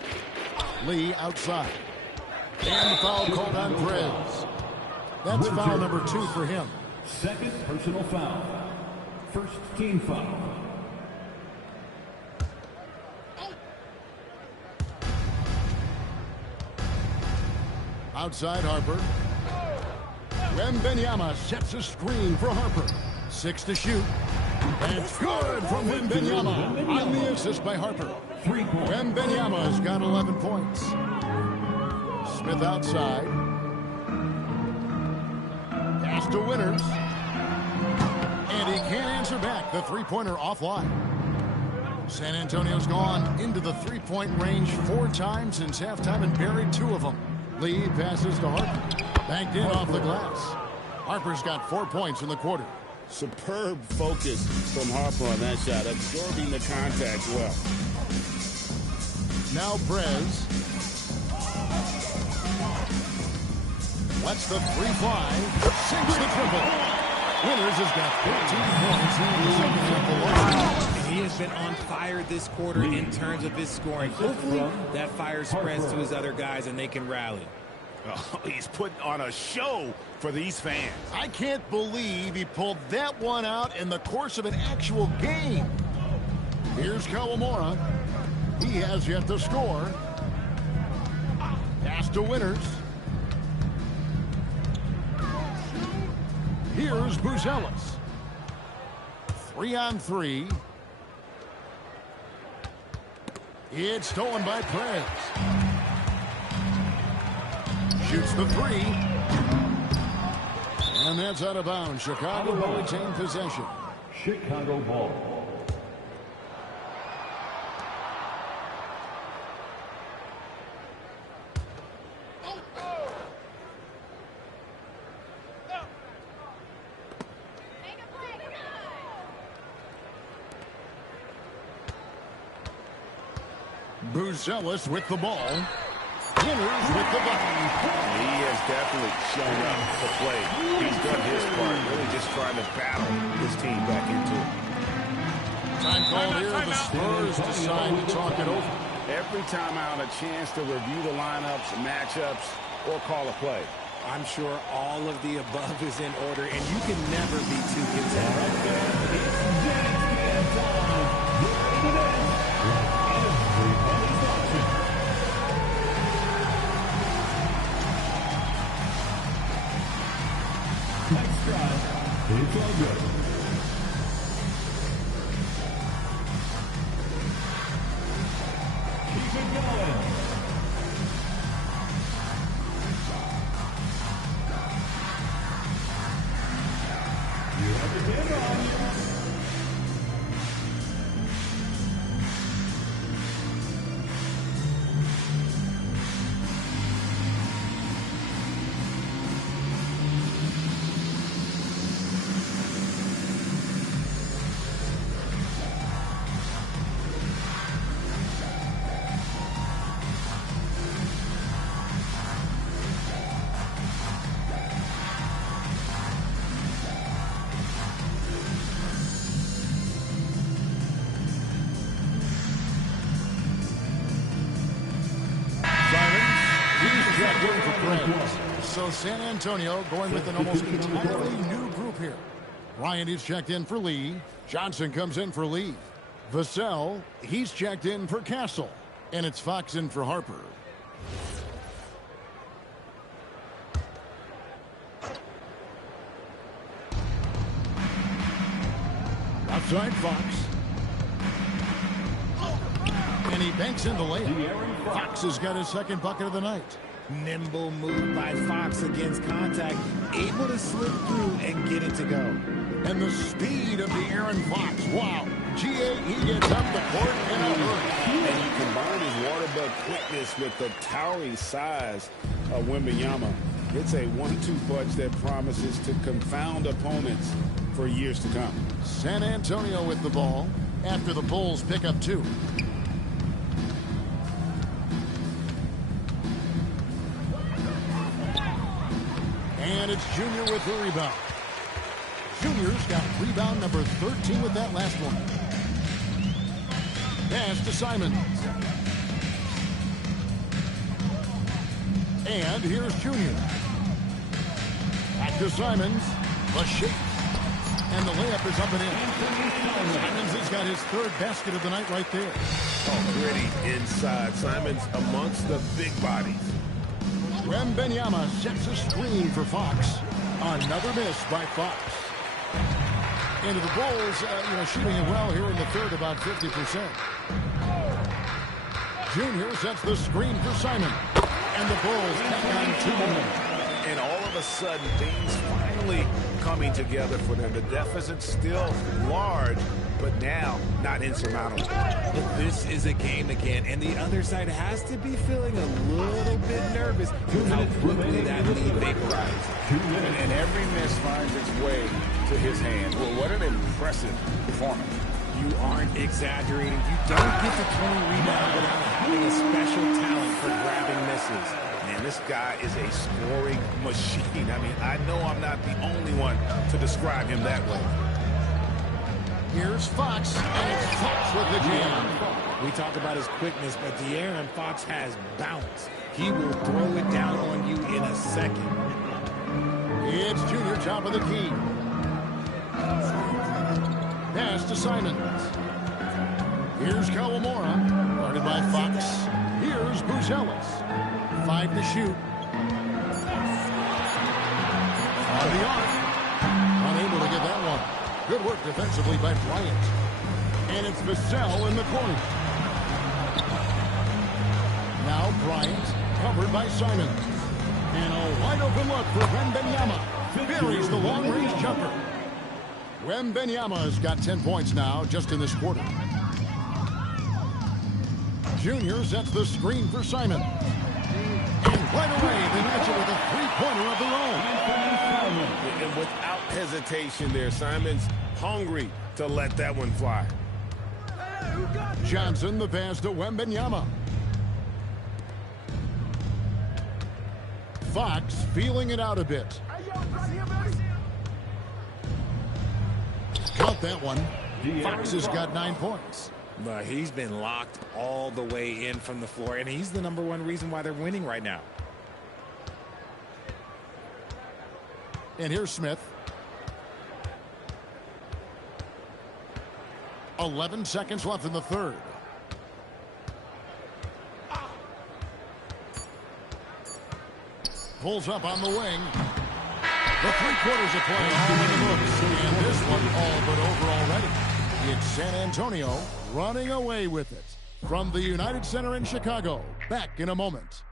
Lee outside. And the foul called on Perez. That's foul number 2 for him. Second personal foul. First team foul. Outside Harper. Wembanyama sets a screen for Harper. 6 to shoot. And it's good from Wembanyama on the assist by Harper. Wembanyama's got 11 points. Smith outside. Pass to Winters. And he can't answer back. The three-pointer offline. San Antonio's gone into the three-point range 4 times since halftime and buried 2 of them. Lee passes to Harper. Banked in off the glass. Harper's got 4 points in the quarter. Superb focus from Harper on that shot, absorbing the contact well. Now Prez. Lets the 3 fly. Sinks the triple. Winters has got 13 points. And he has been on fire this quarter in terms of his scoring. Hopefully that fire spreads to his other guys and they can rally. Oh, he's putting on a show for these fans. I can't believe he pulled that one out in the course of an actual game. Here's Kawamura. He has yet to score. Pass to Winters. Here's Buzelis. 3-on-3. It's stolen by Prez. Shoots the 3. And that's out of bounds. Chicago will retain possession. Chicago ball. Buzelis with the ball. Winters with the button. He has definitely shown up to play. He's done his part, really just trying to battle his team back into it. Time called here. The Spurs decide to talk it over. Every time out, a chance to review the lineups, matchups, or call a play. I'm sure all of the above is in order, and you can never be too content. Next drive, it's all good. Keep it going. So San Antonio going with an almost entirely new group here. Bryant is checked in for Lee. Johnson comes in for Lee. Vassell, he's checked in for Castle. And it's Fox in for Harper. Outside Fox. And he banks in the layup. Fox has got his second bucket of the night. Nimble move by Fox against contact. Able to slip through and get it to go. And the speed of the Aaron Fox. Wow. G.A. he gets up the court in a hurry. And you combine his water bug quickness with the towering size of Wembanyama. It's a 1-2 punch that promises to confound opponents for years to come. San Antonio with the ball after the Bulls pick up 2. And it's Junior with the rebound. Junior's got rebound number 13 with that last one. Pass to Simons. And here's Junior. Back to Simons. The shake. And the layup is up and in. Simons has got his third basket of the night right there. Oh, gritty inside. Simons amongst the big bodies. Wembanyama sets a screen for Fox. Another miss by Fox. Into the Bulls, shooting it well here in the third, about 50%. Junior sets the screen for Simon. And the Bulls take on 2 more. And all of a sudden, things finally coming together for them. The deficit's still large, but now not insurmountable. This is a game again, and the other side has to be feeling a little bit nervous with how quickly that lead vaporized. And every miss finds its way to his hand. Well, what an impressive performance. You aren't exaggerating. You don't get to 20 rebounds without having a special talent for grabbing misses. Man, this guy is a scoring machine. I mean, I know I'm not the only one to describe him that way. Here's Fox, and it's Fox with the jam. We talk about his quickness, but De'Aaron Fox has bounce. He will throw it down on you in a second. It's Junior, top of the key. Pass to Simons. Here's Kawamura, guarded by Fox. Here's Buzelis. 5 to shoot. On the arc. Unable to get that one. Good work defensively by Bryant. And it's Vassell in the corner. Now Bryant, covered by Simons. And a wide open look for Wembanyama. Buries the long-range jumper. Wembanyama's got 10 points now just in this quarter. Junior sets the screen for Simon. And right away, they match it with a three-pointer of their own. And without hesitation there, Simons hungry to let that one fly. Johnson, the pass to Wembanyama. Fox feeling it out a bit. Got that one. Fox has got 9 points. But he's been locked all the way in from the floor, and he's the #1 reason why they're winning right now. And here's Smith. 11 seconds left in the third. Pulls up on the wing. The 3 quarters of play all in the books. And this one all but over already. It's San Antonio running away with it. From the United Center in Chicago. Back in a moment.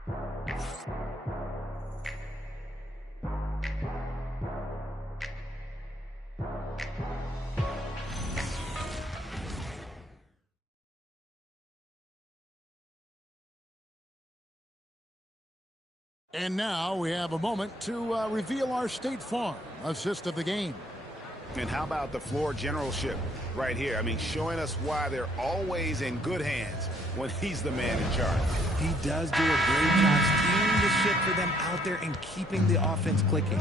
And now we have a moment to reveal our State Farm assist of the game. And how about the floor generalship right here? I mean, showing us why they're always in good hands when he's the man in charge. He does do a great job steering the ship for them out there and keeping the offense clicking.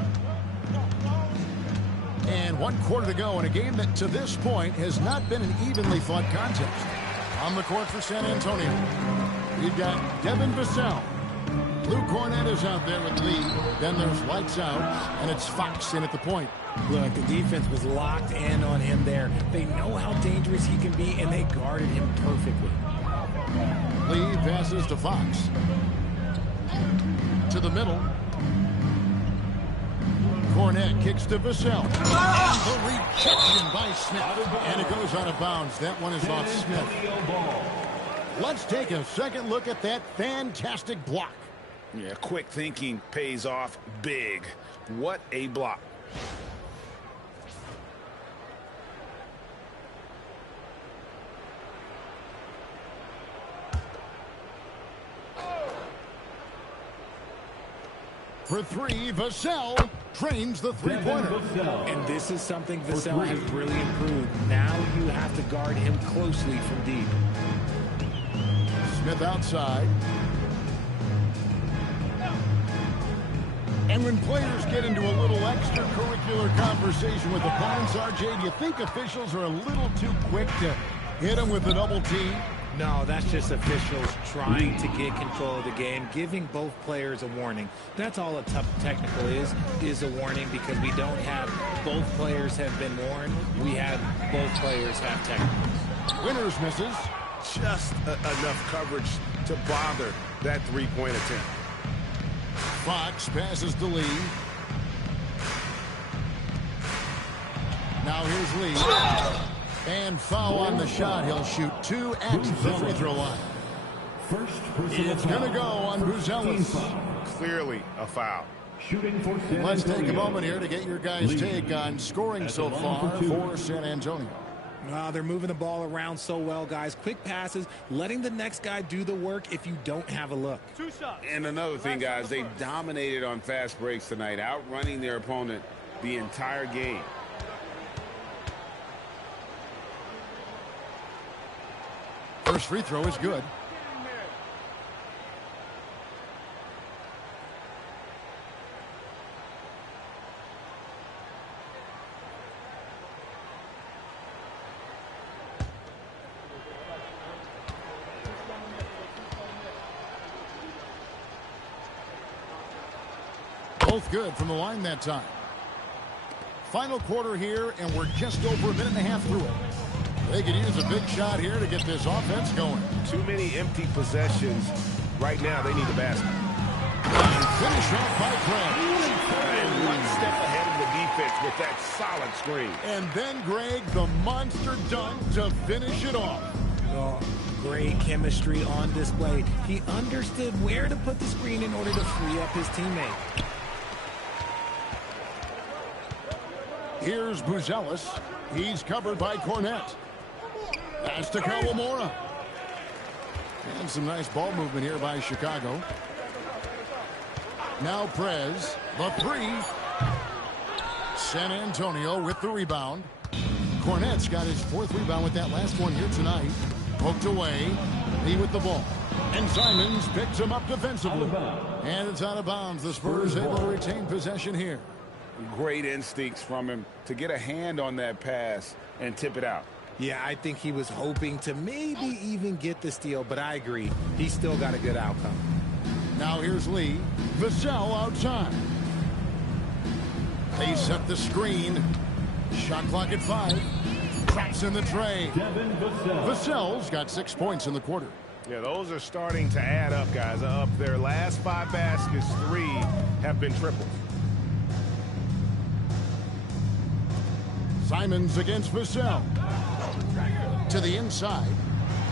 And 1 quarter to go in a game that to this point has not been an evenly fought contest. On the court for San Antonio, we've got Devin Vassell. Luke Cornett is out there with Lee. Then there's lights out, and it's Fox in at the point. Look, the defense was locked in on him there. They know how dangerous he can be, and they guarded him perfectly. Lee passes to Fox. To the middle. Cornett kicks to Vassell. And the rejection by Smith. And it goes out of bounds. That one is off Smith. Let's take a second look at that fantastic block. Yeah, quick thinking pays off big. What a block. For three, Vassell trains the three-pointer. And this is something Vassell has really improved. Now you have to guard him closely from deep. Smith outside. And when players get into a little extracurricular conversation with opponents, RJ, do you think officials are a little too quick to hit them with a double team? No, that's just officials trying to get control of the game, giving both players a warning. That's all a tough technical is a warning, because we don't have both players have been warned. We have both players have technicals. Winters misses. Just enough coverage to bother that three-point attempt. Fox passes to Lee. Now here's Lee. And foul on the shot. He'll shoot 2 at the free throw line. It's going to go on Buzelis. Clearly a foul. Let's take a moment here to get your guys' take on scoring so far for San Antonio. They're moving the ball around so well, guys. Quick passes, letting the next guy do the work if you don't have a look. And another thing, guys, they dominated on fast breaks tonight, outrunning their opponent the entire game. First free throw is good. Both good from the line that time. Final quarter here, and we're just over a minute and a half through it. They could use a big shot here to get this offense going. Too many empty possessions. Right now, they need the basket. Finish off by Greg. And one step ahead of the defense with that solid screen. And then Greg, the monster dunk to finish it off. Oh, great chemistry on display. He understood where to put the screen in order to free up his teammate. Here's Buzelis. He's covered by Cornett. That's to Kawamura. And some nice ball movement here by Chicago. Now Prez, the three. San Antonio with the rebound. Cornett's got his 4th rebound with that last one here tonight. Poked away. He with the ball. And Simons picks him up defensively. And it's out of bounds. The Spurs able to retain possession here. Great instincts from him to get a hand on that pass and tip it out. Yeah, I think he was hoping to maybe even get the steal, but I agree. He still got a good outcome. Now here's Lee. Vassell outside. They set the screen. Shot clock at 5. Traps in the tray. Vassell's got 6 points in the quarter. Yeah, those are starting to add up, guys. Up their last 5 baskets, 3 have been triples. Simons against Vassell. To the inside.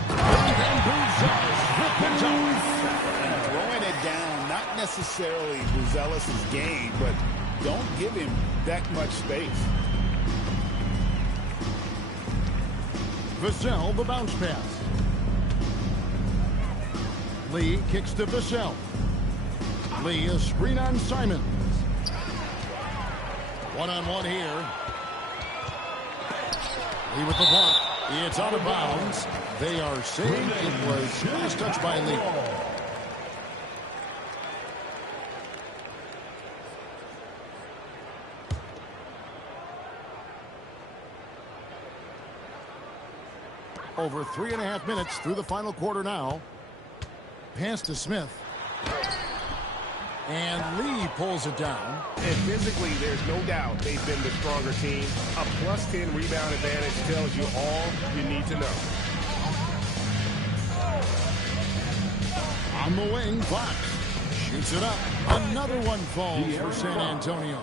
And Buzelis with the dunk. And throwing it down, not necessarily Buzelis' game, but don't give him that much space. Vassell, the bounce pass. Lee kicks to Vassell. Lee, a screen on Simons. One-on-one here. Lee with the block. It's out of bounds. They are saying it was last touch by Lee. Over 3.5 minutes through the final quarter now. Pass to Smith. And Lee pulls it down. And physically, there's no doubt they've been the stronger team. A +10 rebound advantage tells you all you need to know. On the wing, Fox shoots it up. Another one falls for San Antonio.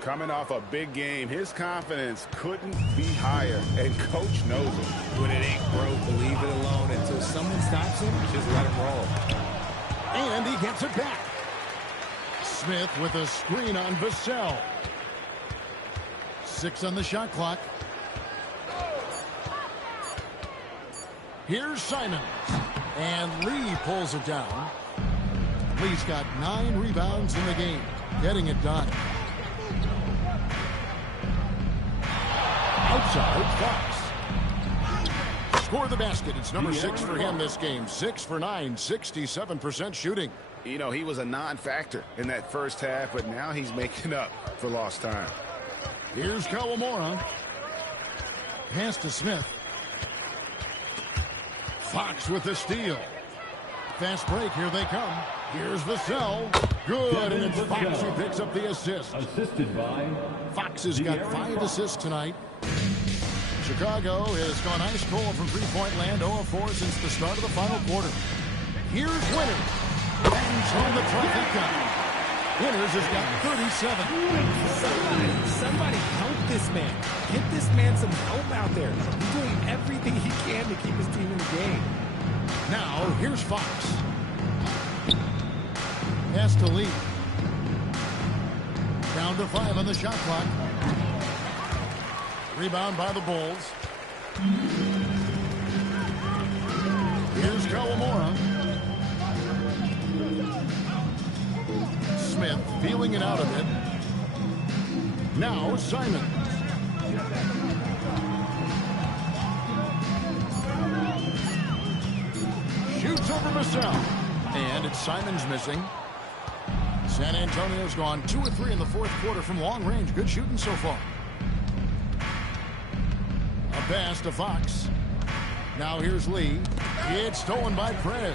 Coming off a big game, his confidence couldn't be higher, and coach knows it. When it ain't broke, leave it alone. Until someone stops him, just let him roll. And he gets it back. Smith with a screen on Vassell. 6 on the shot clock. Here's Simons. And Lee pulls it down. Lee's got 9 rebounds in the game. Getting it done. Outside, Fox. Score the basket. It's number 6 for him this game. 6 for 9, 67% shooting. You know, he was a non-factor in that first half, but now he's making up for lost time. Here's Kawamura. Pass to Smith. Fox with the steal. Fast break. Here they come. Here's Vassell. Good, and it's Fox who picks up the assist. Assisted by Fox has got 5 assists tonight. Chicago has gone ice cold from three-point land, 0 of 4 since the start of the final quarter. Here's Winters. Bangs home the trifecta. Winters has got 37. Somebody help this man. Get this man some help out there. He's doing everything he can to keep his team in the game. Now, here's Fox. Pass to Lee. Down to 5 on the shot clock. Rebound by the Bulls. Here's Kawamura. Smith feeling it out a bit. Now Simons. Shoots over Vassell. And it's Simons missing. San Antonio's gone 2 of 3 in the fourth quarter from long range. Good shooting so far. A pass to Fox. Now here's Lee. It's stolen by Prez.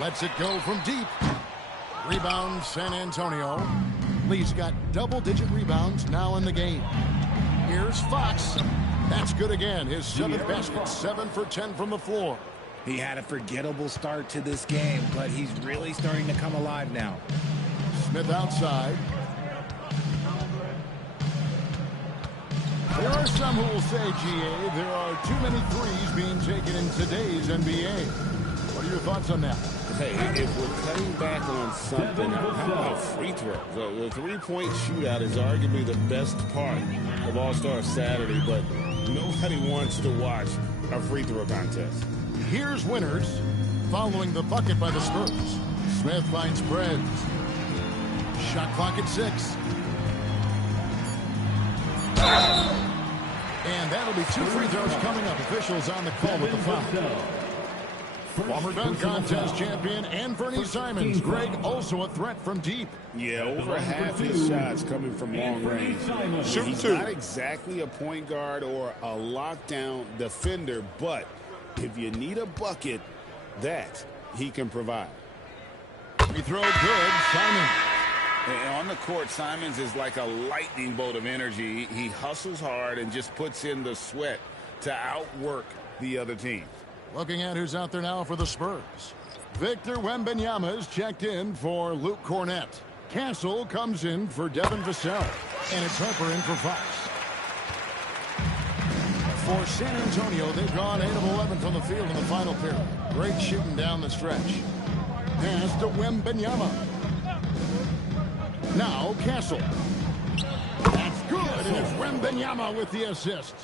Lets it go from deep. Rebound San Antonio. Lee's got double-digit rebounds now in the game. Here's Fox. That's good again. His 7th basket, 7 for 10 from the floor. He had a forgettable start to this game, but he's really starting to come alive now. Smith outside. There are some who will say, GA, there are too many threes being taken in today's NBA. What are your thoughts on that? Hey, if we're cutting back on something, how about free throws? The three-point shootout is arguably the best part of All-Star Saturday, but nobody wants to watch a free throw contest. Here's Winters following the bucket by the Spurs. Smith finds Prez. Shot clock at 6. And that'll be 2 free throws coming up. Officials on the call with the foul. Former dunk contest champion Anfernee Simons. Greg also a threat from deep. Yeah, over half his shots coming from long range. He's not exactly a point guard or a lockdown defender, but if you need a bucket, that he can provide. Free throw good, Simons. And on the court, Simons is like a lightning bolt of energy. He hustles hard and just puts in the sweat to outwork the other team. Looking at who's out there now for the Spurs. Victor Wembanyama is checked in for Luke Cornett. Castle comes in for Devin Vassell. And it's Harper in for Fox. For San Antonio, they've gone 8 of 11 from the field in the final period. Great shooting down the stretch. Pass to Wembanyama. Now Castle. That's good, and it's Wembanyama with the assist.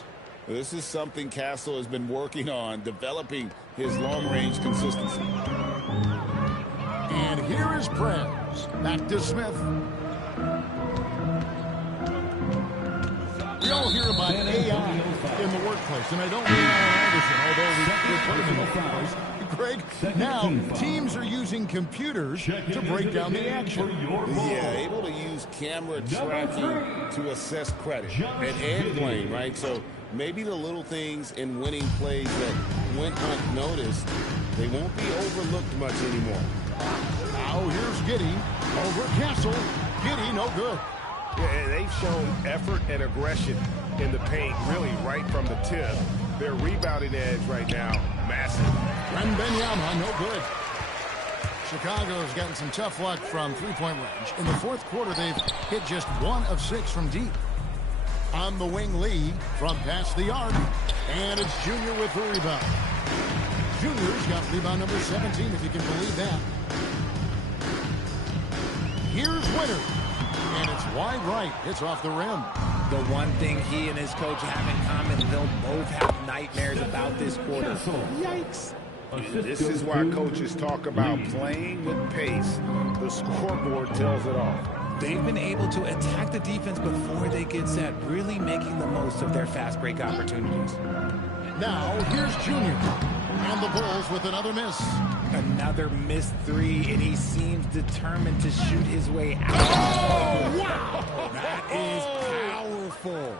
This is something Castle has been working on, developing his long-range consistency. And here is Prez. Back to Smith. We all hear about AI in the workplace, and I don't mean Allen Iverson, although we put him in the workplace. Greg, now teams are using computers to break down the action. Yeah, able to use camera tracking to assess credit and blame, right? So maybe the little things in winning plays that went unnoticed, they won't be overlooked much anymore. Now here's Giddey. Over Castle. Giddy, no good. Yeah, they've shown effort and aggression in the paint, really right from the tip. Their rebounding edge right now, massive. Wembanyama, no good. Chicago's gotten some tough luck from three-point range. In the fourth quarter, they've hit just 1 of 6 from deep. On the wing, Lee from past the arc. And it's Junior with the rebound. Junior's got rebound number 17, if you can believe that. Here's Winter. And it's wide right. It's off the rim. The one thing he and his coach have in common, they'll both have nightmares about this quarter. Yikes. This is why coaches talk about playing with pace. The scoreboard tells it all. They've been able to attack the defense before they get set, really making the most of their fast break opportunities. Now, here's Junior. And the Bulls with another miss. Another missed three, and he seems determined to shoot his way out. Oh, wow! That is powerful.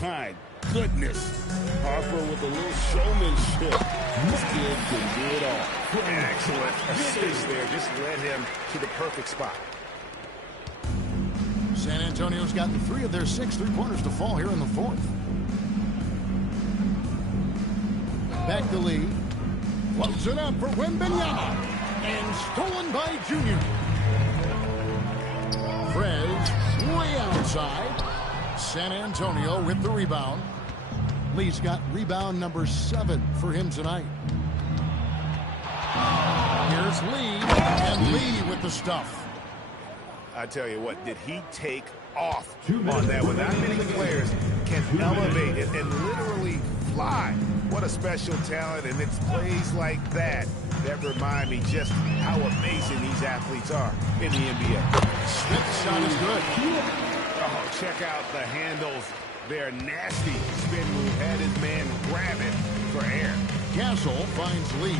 My goodness. Harper with a little showmanship. This kid can do it all. Excellent assist there. Just led him to the perfect spot. San Antonio's gotten 3 of their 6 three-pointers to fall here in the fourth. Back to Lee. Floats it up for Wembanyama. And stolen by Junior. Frez way outside. San Antonio with the rebound. Lee's got rebound number 7 for him tonight. Here's Lee. And Lee with the stuff. I tell you what, did he take off on that one? Not many players can elevate it and literally fly. What a special talent, and it's plays like that that remind me just how amazing these athletes are in the NBA. Smith's shot is good. Oh, check out the handles. They're nasty. Spin move, had his man grab it for air. Castle finds Lee.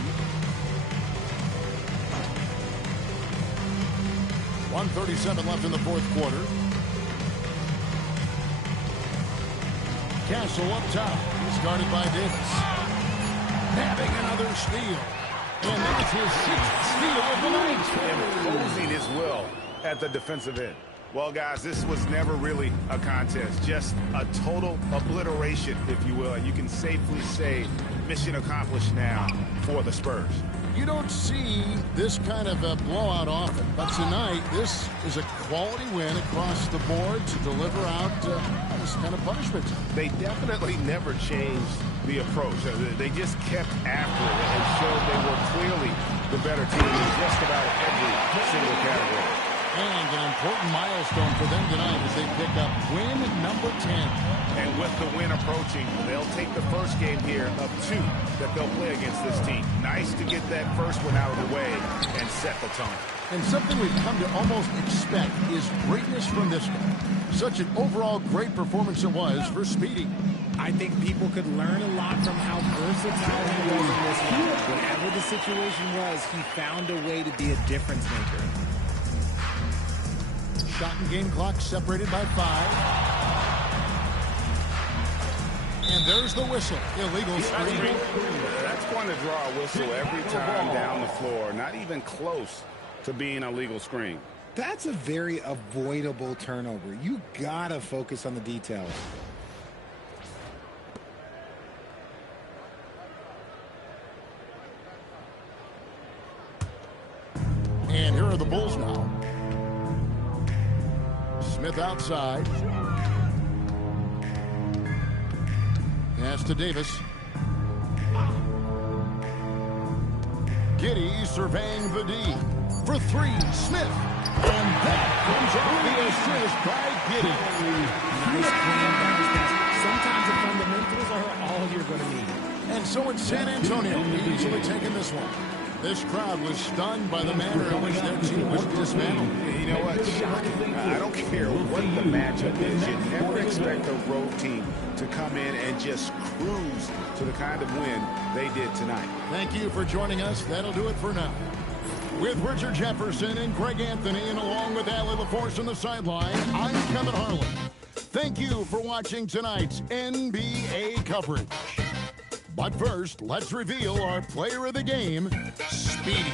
1:37 left in the fourth quarter. Castle up top. He's guarded by Davis. Having another steal. And that's his 6th steal of the night. Imposing his will at the defensive end. Well, guys, this was never really a contest. Just a total obliteration, if you will. And you can safely say mission accomplished now for the Spurs. You don't see this kind of a blowout often, but tonight this is a quality win across the board to deliver out this kind of punishment. They definitely never changed the approach. They just kept after it and showed they were clearly the better team in just about every single category. And an important milestone for them tonight as they pick up win number 10. And with the win approaching, they'll take the first game here of 2 that they'll play against this team. Nice to get that first one out of the way and set the tone. And something we've come to almost expect is greatness from this guy. Such an overall great performance it was for Speedy. I think people could learn a lot from how versatile he was in this game. Whatever the situation was, he found a way to be a difference maker. Shot and game clock separated by 5. And there's the whistle. Illegal screen. That's going to draw a whistle every time down the floor. Not even close to being a legal screen. That's a very avoidable turnover. You gotta focus on the details. And here are the Bulls now. Smith outside. Pass to Davis. Giddy surveying the D. For 3, Smith. And that comes off the assist by Giddy. Nice clean bounce pass. Sometimes the fundamentals are all you're going to need. And so it's San Antonio easily taking this one. This crowd was stunned by the manner in which their team was dismantled. You know what? Shocking. I don't care what the matchup is. You never expect a road team to come in and just cruise to the kind of win they did tonight. Thank you for joining us. That'll do it for now. With Richard Jefferson and Greg Anthony, and along with Allie LaForce on the sideline, I'm Kevin Harlan. Thank you for watching tonight's NBA coverage. But first, let's reveal our player of the game, Speedy.